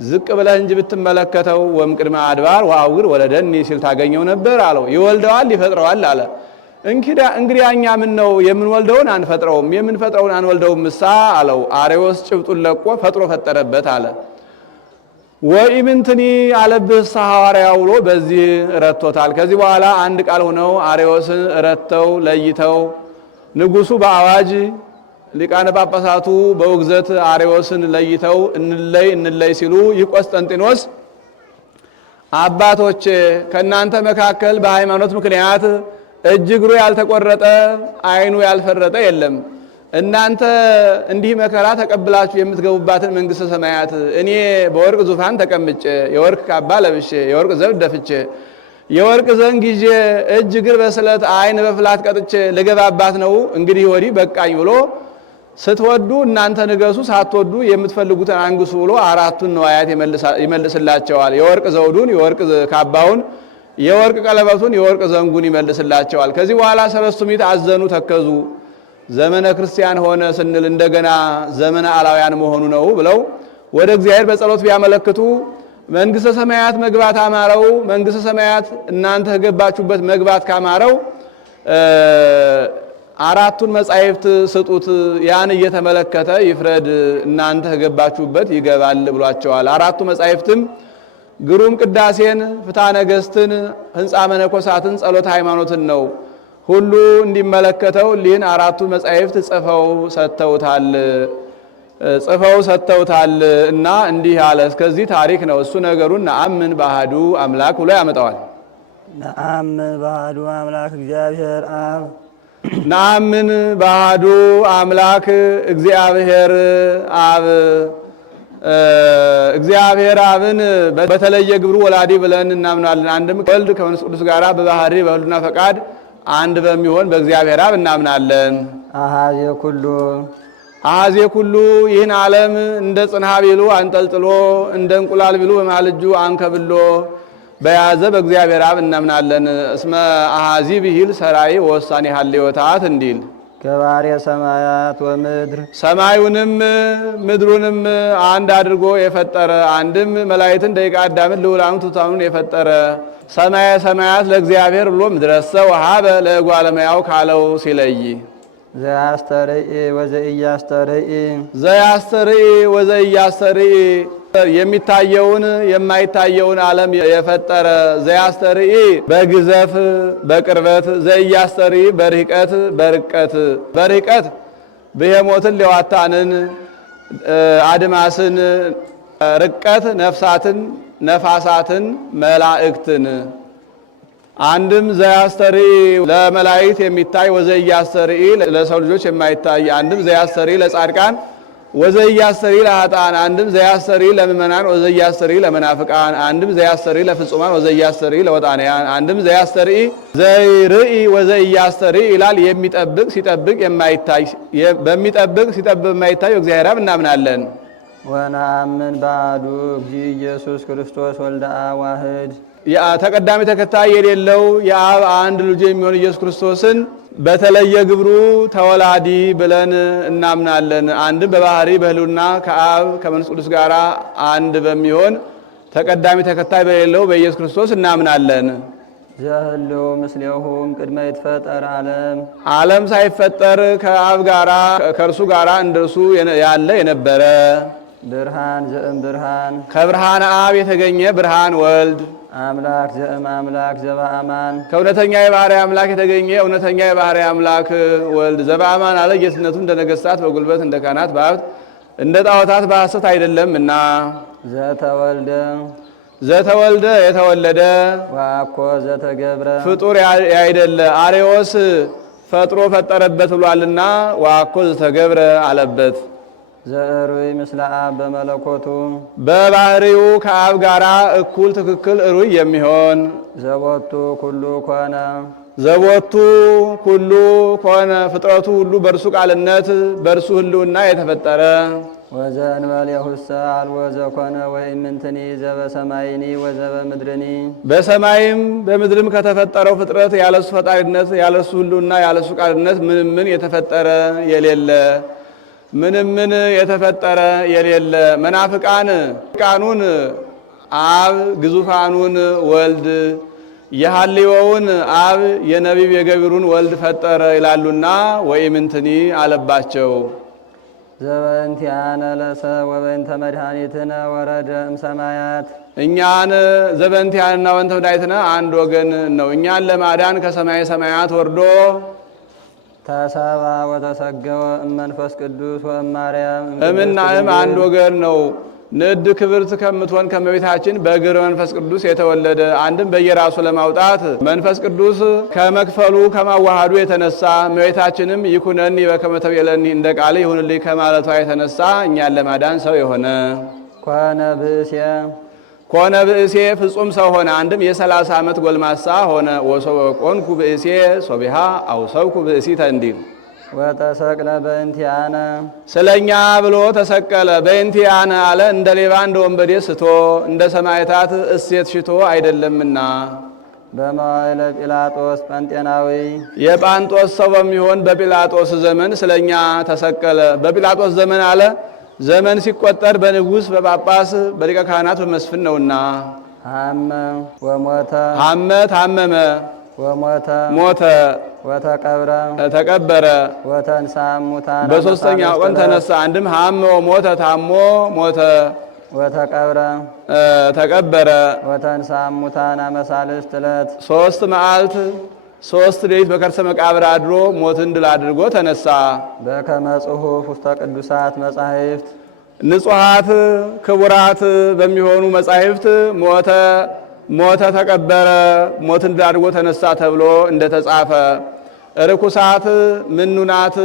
ዝቅ ብለህ እንጂ ብትመለከተው ወምቅድመ አድባር ወአውግር ወለደኒ ሲል ታገኘው ነበር አለው። ይወልደዋል ይፈጥረዋል አለ። እንግዲህ እኛ ምን ነው የምንወልደውን አንፈጥረውም የምንፈጥረውን አንወልደውም ምሳ አለው። አርዮስ ጭብጡን ለቆ ፈጥሮ ፈጠረበት አለ። ወኢምንትኒ አለብህ ሐዋርያው ብሎ በዚህ ረቶታል። ከዚህ በኋላ አንድ ቃል ሆነው አርዮስን ረተው ለይተው ንጉሱ በአዋጅ ሊቃነ ጳጳሳቱ በውግዘት አርዮስን ለይተው እንለይ ሲሉ ቆስጠንጢኖስ አባቶች ከናንተ መካከል በሃይማኖት ምክንያት እጅ እግሩ ያልተቆረጠ ዓይኑ ያልፈረጠ የለም። እናንተ እንዲህ መከራ ተቀብላችሁ የምትገቡባትን መንግስተ ሰማያት እኔ በወርቅ ዙፋን ተቀምጬ የወርቅ ካባ ለብሼ የወርቅ ዘውድ ደፍቼ የወርቅ ዘንግ ይዤ እጅ እግር በስለት ዓይን በፍላት ቀጥቼ ልገባባት ነው። እንግዲህ ወዲህ በቃኝ ብሎ ስትወዱ እናንተ ንገሱ፣ ሳትወዱ የምትፈልጉትን አንግሱ ብሎ አራቱን ነዋያት ይመልስላቸዋል። የወርቅ ዘውዱን፣ የወርቅ ካባውን፣ የወርቅ ቀለበቱን፣ የወርቅ ዘንጉን ይመልስላቸዋል። ከዚህ በኋላ ሰለስቱ ምዕት አዘኑ፣ ተከዙ። ዘመነ ክርስቲያን ሆነ ስንል እንደገና ዘመነ አላውያን መሆኑ ነው ብለው ወደ እግዚአብሔር በጸሎት ቢያመለክቱ መንግስተ ሰማያት መግባት አማረው። መንግስተ ሰማያት እናንተ ገባችሁበት መግባት ካማረው አራቱን መጻሕፍት ስጡት፣ ያን እየተመለከተ ይፍረድ፣ እናንተ ገባችሁበት ይገባል ብሏቸዋል። አራቱ መጻሕፍትም ግሩም ቅዳሴን፣ ፍትሐ ነገሥትን፣ ሕንፃ መነኮሳትን፣ ጸሎተ ሃይማኖትን ነው። ሁሉ እንዲመለከተው ሊህን አራቱ መጻሕፍት ጽፈው ሰጥተውታል እና እንዲህ አለ። እስከዚህ ታሪክ ነው። እሱ ነገሩን ነአምን በአሐዱ አምላክ ብሎ ያመጣዋል። ነአምን በአሐዱ አምላክ እግዚአብሔር አብ ነአምን በአሐዱ አምላክ እግዚአብሔር አብ እግዚአብሔር አብን በተለየ ግብሩ ወላዲ ብለን እናምናለን። አንድም ወልድ ከመንፈስ ቅዱስ ጋር በባህሪ በሁሉና ፈቃድ አንድ በሚሆን በእግዚአብሔር አብ እናምናለን። አሐዜ ኩሉ ይህን ዓለም እንደ ጽንሐ ቢሉ አንጠልጥሎ እንደ እንቁላል ቢሉ በማልጁ አንከብሎ በያዘ በእግዚአብሔር አብ እናምናለን። እስመ አሐዚ ብሂል ሰራይ ወሳኔ ሀልዮታት እንዲል ገባሬ ሰማያት ወምድር ሰማዩንም ምድሩንም አንድ አድርጎ የፈጠረ አንድም መላእክትን ደቂቀ አዳምን ልዑላኑን ትሑታኑን የፈጠረ ሰማየ ሰማያት ለእግዚአብሔር ብሎ ምድረሰ ወሀበ ለእጓለ እመሕያው ካለው ሲለይ ዘያስተርኢ ወዘኢያስተርኢ የሚታየውን የማይታየውን ዓለም የፈጠረ ዘያስተርኢ በግዘፍ በቅርበት ዘኢያስተርኢ በርቀት ብሄሞትን ሌዋታንን አድማስን ርቀት ነፍሳትን ነፋሳትን መላእክትን አንድም ዘያስተርኢ ለመላእክት የሚታይ ወዘኢያስተርኢ ለሰው ልጆች የማይታይ አንድም ዘያስተርኢ ለጻድቃን ወዘኢያስተርኢ ለኃጥአን አንድም ዘያስተርኢ ለምእመናን ወዘኢያስተርኢ ለመናፍቃን አንድም ዘያስተርኢ ለፍጹማን ወዘኢያስተርኢ ለወጣንያን አንድም ዘያስተርኢ ዘይርኢ ወዘኢያስተርኢ ይላል። የሚጠብቅ ሲጠብቅ የማይታይ በሚጠብቅ ሲጠብቅ የማይታይ እግዚአብሔር አብ እናምናለን። ወነአምን በአሐዱ እግዚእ ኢየሱስ ክርስቶስ ወልደ አብ ዋሕድ ተቀዳሚ ተከታይ የሌለው የአብ አንድ ልጅ የሚሆን ኢየሱስ ክርስቶስን በተለየ ግብሩ ተወላዲ ብለን እናምናለን። አንድም በባህሪ በህልውና ከአብ ከመንፈስ ቅዱስ ጋር አንድ በሚሆን ተቀዳሚ ተከታይ በሌለው በኢየሱስ ክርስቶስ እናምናለን። ዘህልው ምስሌሁም ቅድመ ይትፈጠር ዓለም ዓለም ሳይፈጠር ከአብ ጋራ ከእርሱ ጋራ እንደርሱ ያለ የነበረ ብርሃን ዘእም ብርሃን ከብርሃን አብ የተገኘ ብርሃን ወልድ አምላክ ዘእም አምላክ ዘበአማን ከእውነተኛ የባሕርይ አምላክ የተገኘ እውነተኛ የባሕርይ አምላክ ወልድ ዘበአማን አለ ጌትነቱ እንደ ነገሥታት በጉልበት እንደ ካህናት በሀብት እንደ ጣዖታት በሐሰት አይደለምና ዘተወልደ ዘተወልደ የተወለደ ወአኮ ዘተገብረ ፍጡር ያይደለ አርዮስ ፈጥሮ ፈጠረበት ብሏልና ወአኮ ዘተገብረ አለበት። ዘእሩይ ምስለ አብ በመለኮቱ በባህሪው ከአብ ጋራ እኩል ትክክል እሩይ የሚሆን ዘቦቱ ኩሉ ኮነ ዘቦቱ ኩሉ ኮነ ፍጥረቱ ሁሉ በእርሱ ቃልነት በእርሱ ህልውና የተፈጠረ ወዘእንበሌሁሰ አልቦ ዘኮነ ወኢምንትኒ ዘበሰማይኒ ወዘበምድርኒ በሰማይም በምድርም ከተፈጠረው ፍጥረት ያለሱ ፈጣሪነት ያለሱ ህልውና ያለሱ ቃልነት ምንም የተፈጠረ የሌለ ምንም የተፈጠረ የሌለ መናፍቃን ቃኑን አብ ግዙፋኑን ወልድ የሐልዮውን አብ የነቢብ የገቢሩን ወልድ ፈጠረ ይላሉና ወኢምንትኒ አለባቸው። ዘበእንቲአነ ለሰ ወበእንተ መድኃኒትነ ወረደ እምሰማያት እኛን ዘበእንቲአነና ወእንተ መድኃኒትነ አንድ ወገን ነው። እኛን ለማዳን ከሰማይ ሰማያት ወርዶ ተሰባ ወተሰገወ እመንፈስ ቅዱስ ወእማርያም እምና አንድ ወገን ነው። ንድ ክብርት ከምትሆን ከመቤታችን በእግር መንፈስ ቅዱስ የተወለደ አንድም በየራሱ ለማውጣት መንፈስ ቅዱስ ከመክፈሉ ከማዋሃዱ የተነሳ እመቤታችንም ይኩነኒ በከመ ትቤለኒ እንደ ቃል ይሁንልኝ ከማለቷ የተነሳ እኛን ለማዳን ሰው የሆነ ኮነ ብእሴ ኮነ ብእሴ ፍጹም ሰው ሆነ። አንድም የ30 ዓመት ጎልማሳ ሆነ። ወሶበ ቆንኩ ብእሴ ሶቢሃ አውሰብኩ ብእሲተ እንዲል ወተሰቅለ በእንቲአነ ስለኛ ብሎ ተሰቀለ። በእንቲአነ አለ እንደ ሌባ እንደ ወንበዴ ስቶ እንደ ሰማዕታት እሴት ሽቶ አይደለምና በመዋዕለ ጲላጦስ ጳንጤናዊ የጳንጦስ ሰው በሚሆን በጲላጦስ ዘመን ስለኛ ተሰቀለ። በጲላጦስ ዘመን አለ ዘመን ሲቆጠር በንጉሥ በጳጳስ በሊቀ ካህናት በመስፍን ነውና ሐመ ወሞተ ሐመ ታመመ ወሞተ ሞተ ወተቀብረ ተቀበረ ወተንሳ ሙታን በሶስተኛው ቀን ተነሳ። አንድም ሐመ ወሞተ ታሞ ሞተ ወተቀብረ ተቀበረ ወተንሳ ሙታን አመሳልስት ዕለት 3 መዓልት 3 ሌሊት በከርሰ መቃብር አድሮ ሞትን ድል አድርጎ ተነሳ። በከመ ጽሑፍ ውስተ ቅዱሳት መጻሕፍት ንጹሐት ክቡራት በሚሆኑ መጻሕፍት ሞተ ተቀበረ ሞትን ድል አድርጎ ተነሳ ተብሎ እንደተጻፈ ርኩሳት ምኑናት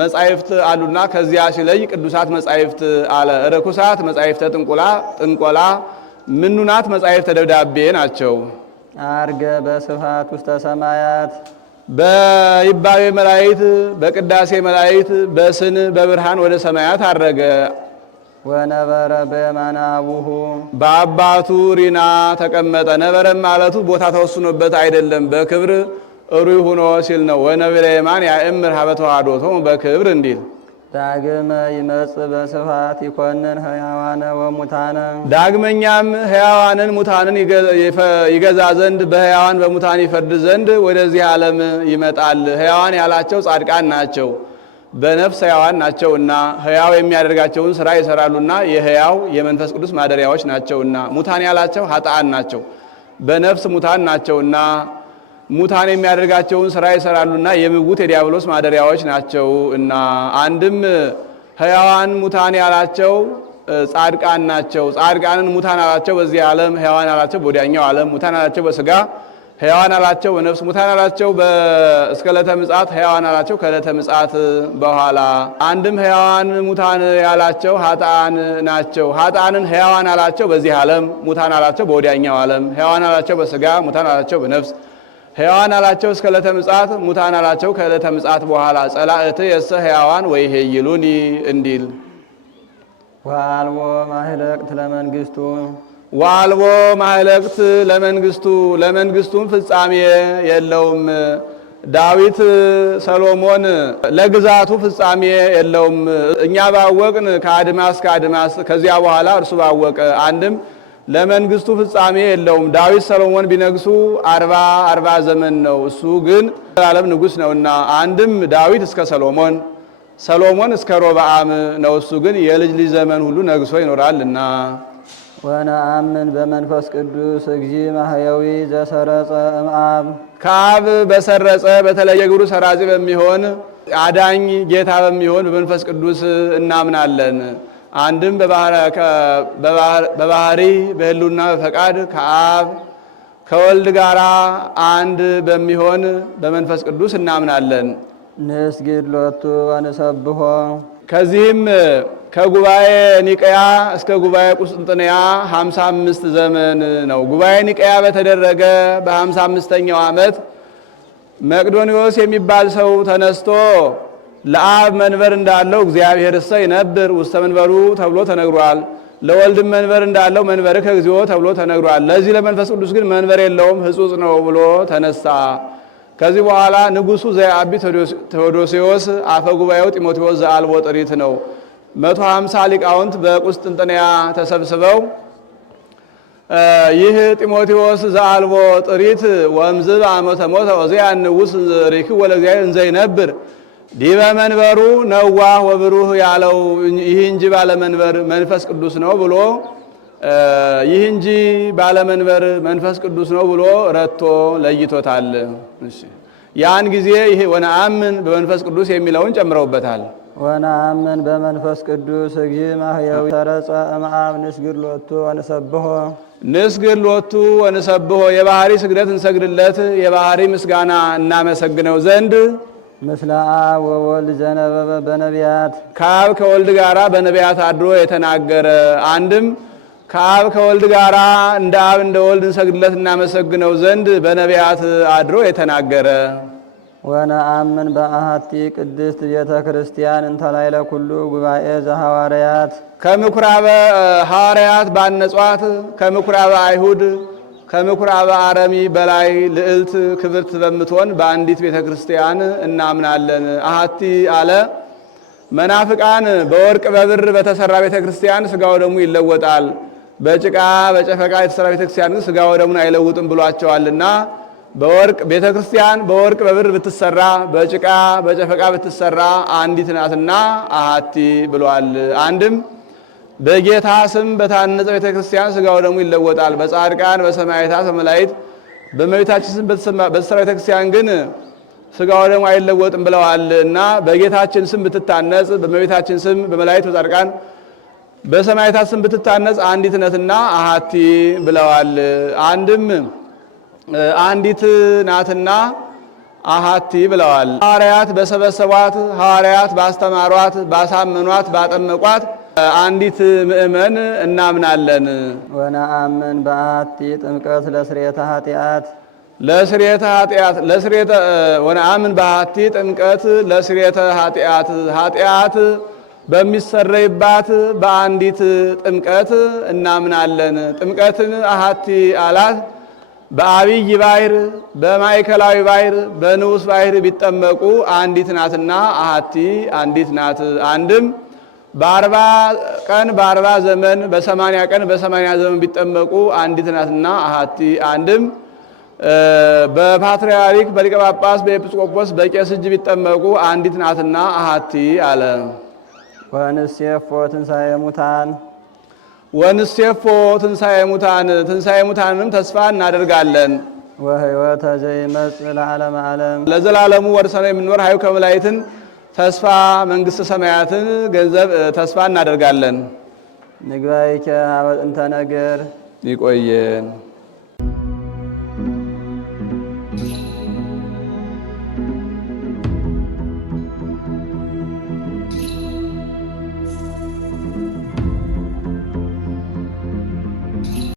መጻሕፍት አሉና ከዚያ ሲለይ ቅዱሳት መጻሕፍት አለ። ርኩሳት መጻሕፍተ ጥንቆላ ምኑናት መጻሕፍተ ደብዳቤ ናቸው። አርገ በስብሐት ውስተ ሰማያት በይባቤ መላእክት በቅዳሴ መላእክት በስን በብርሃን ወደ ሰማያት አረገ። ወነበረ በየማነ አቡሁ በአባቱ ሪና ተቀመጠ። ነበረም ማለቱ ቦታ ተወስኖበት አይደለም፣ በክብር ሩይ ሆኖ ሲል ነው። ወነበረ የማን ያእምር ሀበ ተዋሕዶቶሙ በክብር እንዲል ዳግመ ይመጽእ በስብሐት ይኮንን ሕያዋነ ወሙታነ ዳግመኛም ሕያዋንን ሙታንን ይገዛ ዘንድ በሕያዋን በሙታን ይፈርድ ዘንድ ወደዚህ ዓለም ይመጣል። ሕያዋን ያላቸው ጻድቃን ናቸው፣ በነፍስ ሕያዋን ናቸውና ሕያው የሚያደርጋቸውን ሥራ ይሰራሉና የሕያው የመንፈስ ቅዱስ ማደሪያዎች ናቸውና። ሙታን ያላቸው ኃጥአን ናቸው፣ በነፍስ ሙታን ናቸውና ሙታን የሚያደርጋቸውን ሥራ ይሰራሉና የምውት የዲያብሎስ ማደሪያዎች ናቸው እና። አንድም ሕያዋን ሙታን ያላቸው ጻድቃን ናቸው። ጻድቃንን ሙታን አላቸው በዚህ ዓለም፣ ሕያዋን አላቸው በወዲያኛው ዓለም። ሙታን አላቸው በሥጋ፣ ሕያዋን አላቸው በነፍስ። ሙታን አላቸው እስከ ዕለተ ምጽአት፣ ሕያዋን አላቸው ከዕለተ ምጽአት በኋላ። አንድም ሕያዋን ሙታን ያላቸው ኃጥአን ናቸው። ኃጥአንን ሕያዋን አላቸው በዚህ ዓለም፣ ሙታን አላቸው በወዲያኛው ዓለም። ሕያዋን አላቸው በሥጋ፣ ሙታን አላቸው በነፍስ። ሕያዋን አላቸው እስከ ዕለተ ምጽአት፣ ሙታን አላቸው ከዕለተ ምጽአት በኋላ። ጸላእት የሰ ሕያዋን ወይሄይሉኒ እንዲል ወአልቦ ማህለቅት ለመንግስቱ ወአልቦ ማህለቅት ለመንግስቱ ለመንግስቱም ፍጻሜ የለውም። ዳዊት ሰሎሞን ለግዛቱ ፍጻሜ የለውም። እኛ ባወቅን ከአድማስ ከአድማስ ከዚያ በኋላ እርሱ ባወቀ። አንድም ለመንግስቱ ፍጻሜ የለውም። ዳዊት ሰሎሞን ቢነግሱ 40 ዘመን ነው፣ እሱ ግን ዘላለም ንጉሥ ነውና። አንድም ዳዊት እስከ ሰሎሞን፣ ሰሎሞን እስከ ሮብዓም ነው፣ እሱ ግን የልጅ ልጅ ዘመን ሁሉ ነግሶ ይኖራልና። ወነአምን በመንፈስ ቅዱስ እግዚእ ማህያዊ ዘሰረጸ እምአብ ከአብ በሰረጸ በተለየ ግብሩ ሰራጺ በሚሆን አዳኝ ጌታ በሚሆን በመንፈስ ቅዱስ እናምናለን። አንድም በባህሪ በህሉና በፈቃድ ከአብ ከወልድ ጋራ አንድ በሚሆን በመንፈስ ቅዱስ እናምናለን። ንስግድ ሎቱ ወንሰብሖ ከዚህም ከጉባኤ ኒቀያ እስከ ጉባኤ ቁስጥንጥንያ 55 ዘመን ነው። ጉባኤ ኒቀያ በተደረገ በ55ኛው ዓመት መቅዶኒዎስ የሚባል ሰው ተነስቶ ለአብ መንበር እንዳለው እግዚአብሔር እሰ ይነብር ውስተ መንበሩ ተብሎ ተነግሯል። ለወልድም መንበር እንዳለው መንበርከ እግዚኦ ተብሎ ተነግሯል። ለዚህ ለመንፈስ ቅዱስ ግን መንበር የለውም ሕጹጽ ነው ብሎ ተነሳ። ከዚህ በኋላ ንጉሡ ዘየአቢ ቴዎዶሲዎስ አፈ ጉባኤው ጢሞቴዎስ ዘአልቦ ጥሪት ነው። 150 ሊቃውንት በቁስጥንጥንያ ተሰብስበው ይህ ጢሞቴዎስ ዘአልቦ ጥሪት ወእምዝብ ዓመተ ሞተ ወዚያን ንጉሥ ሪክብ ወለእግዚአብሔር እንዘ ይነብር ዲበ መንበሩ ነዋህ ወብሩህ ያለው ይህ እንጂ ባለመንበር መንፈስ ቅዱስ ነው ብሎ ይህ እንጂ ባለመንበር መንፈስ ቅዱስ ነው ብሎ ረቶ ለይቶታል። እሺ ያን ጊዜ ይሄ ወነአምን በመንፈስ ቅዱስ የሚለውን ጨምረውበታል። ወነአምን በመንፈስ ቅዱስ እግዚእ ማህያዊ ሰረጸ እምአብ ንስግድ ሎቱ ወንሰብሖ ንስግድ ሎቱ ወንሰብሖ የባህሪ ስግደት እንሰግድለት የባህሪ ምስጋና እናመሰግነው ዘንድ ምስለ አብ ወወልድ ዘነበበ በነቢያት ከአብ ከወልድ ጋራ በነቢያት አድሮ የተናገረ። አንድም ከአብ ከወልድ ጋራ እንደ አብ እንደ ወልድ እንሰግድለት እናመሰግነው ዘንድ በነቢያት አድሮ የተናገረ። ወነአምን በአሐቲ ቅድስት ቤተ ክርስቲያን እንተ ላዕለ ኩሉ ጉባኤ ዘሐዋርያት ከምኵራበ ሐዋርያት ባነጿት ከምኵራበ አይሁድ ከምኵራበ አረሚ በላይ ልዕልት ክብርት በምትሆን በአንዲት ቤተ ክርስቲያን እናምናለን። አሐቲ አለ መናፍቃን በወርቅ በብር በተሰራ ቤተ ክርስቲያን ስጋው ደሙ ይለወጣል፣ በጭቃ በጨፈቃ የተሰራ ቤተ ክርስቲያን ግን ስጋው ደሙን አይለውጥም ብሏቸዋልና በወርቅ ቤተ ክርስቲያን በወርቅ በብር ብትሰራ በጭቃ በጨፈቃ ብትሰራ አንዲት ናትና አሐቲ ብሏል። አንድም በጌታ ስም በታነጸ ቤተ ክርስቲያን ስጋው ደሙ ይለወጣል፣ በጻድቃን በሰማዕታት በመላእክት በእመቤታችን ስም በተሰራ ቤተ ክርስቲያን ግን ስጋው ደሙ አይለወጥም ብለዋል እና በጌታችን ስም ብትታነጽ በእመቤታችን ስም በመላእክት በጻድቃን በሰማዕታት ስም ብትታነጽ አንዲት ነትና አሐቲ ብለዋል። አንድም አንዲት ናትና አሐቲ ብለዋል። ሐዋርያት በሰበሰቧት ሐዋርያት ባስተማሯት ባሳመኗት ባጠመቋት አንዲት ምእመን እናምናለን። ወነአምን በአሐቲ ጥምቀት ለስርየተ ኃጢአት ለስርየተ ኃጢአት ወነአምን በአሐቲ ጥምቀት ለስርየተ ኃጢአት ኃጢአት በሚሰረይባት በአንዲት ጥምቀት እናምናለን። ጥምቀትን አሐቲ አላት። በአብይ ባሕር በማዕከላዊ ባሕር በንዑስ ባሕር ቢጠመቁ አንዲት ናትና አሐቲ አንዲት ናት። አንድም በ40 ቀን በ40 ዘመን በ80 ቀን በ80 ዘመን ቢጠመቁ አንዲት ናትና አሐቲ። አንድም በፓትርያርክ በሊቀ ጳጳስ በኤጲስቆጶስ በቄስ እጅ ቢጠመቁ አንዲት ናትና አሐቲ አለ። ወንሴፎ ትንሣኤ ሙታን ወንሴፎ ትንሣኤ ሙታን ትንሣኤ ሙታንንም ተስፋ እናደርጋለን። ወሕይወተ ዘይመጽእ ለዓለመ ዓለም ለዘላለሙ ወርሰነ የምንኖር ሀዩ ከመላእክትን ተስፋ መንግሥተ ሰማያትን ገንዘብ ተስፋ እናደርጋለን። ንግባይከ ኀበ ጥንተ ነገር ይቆየን።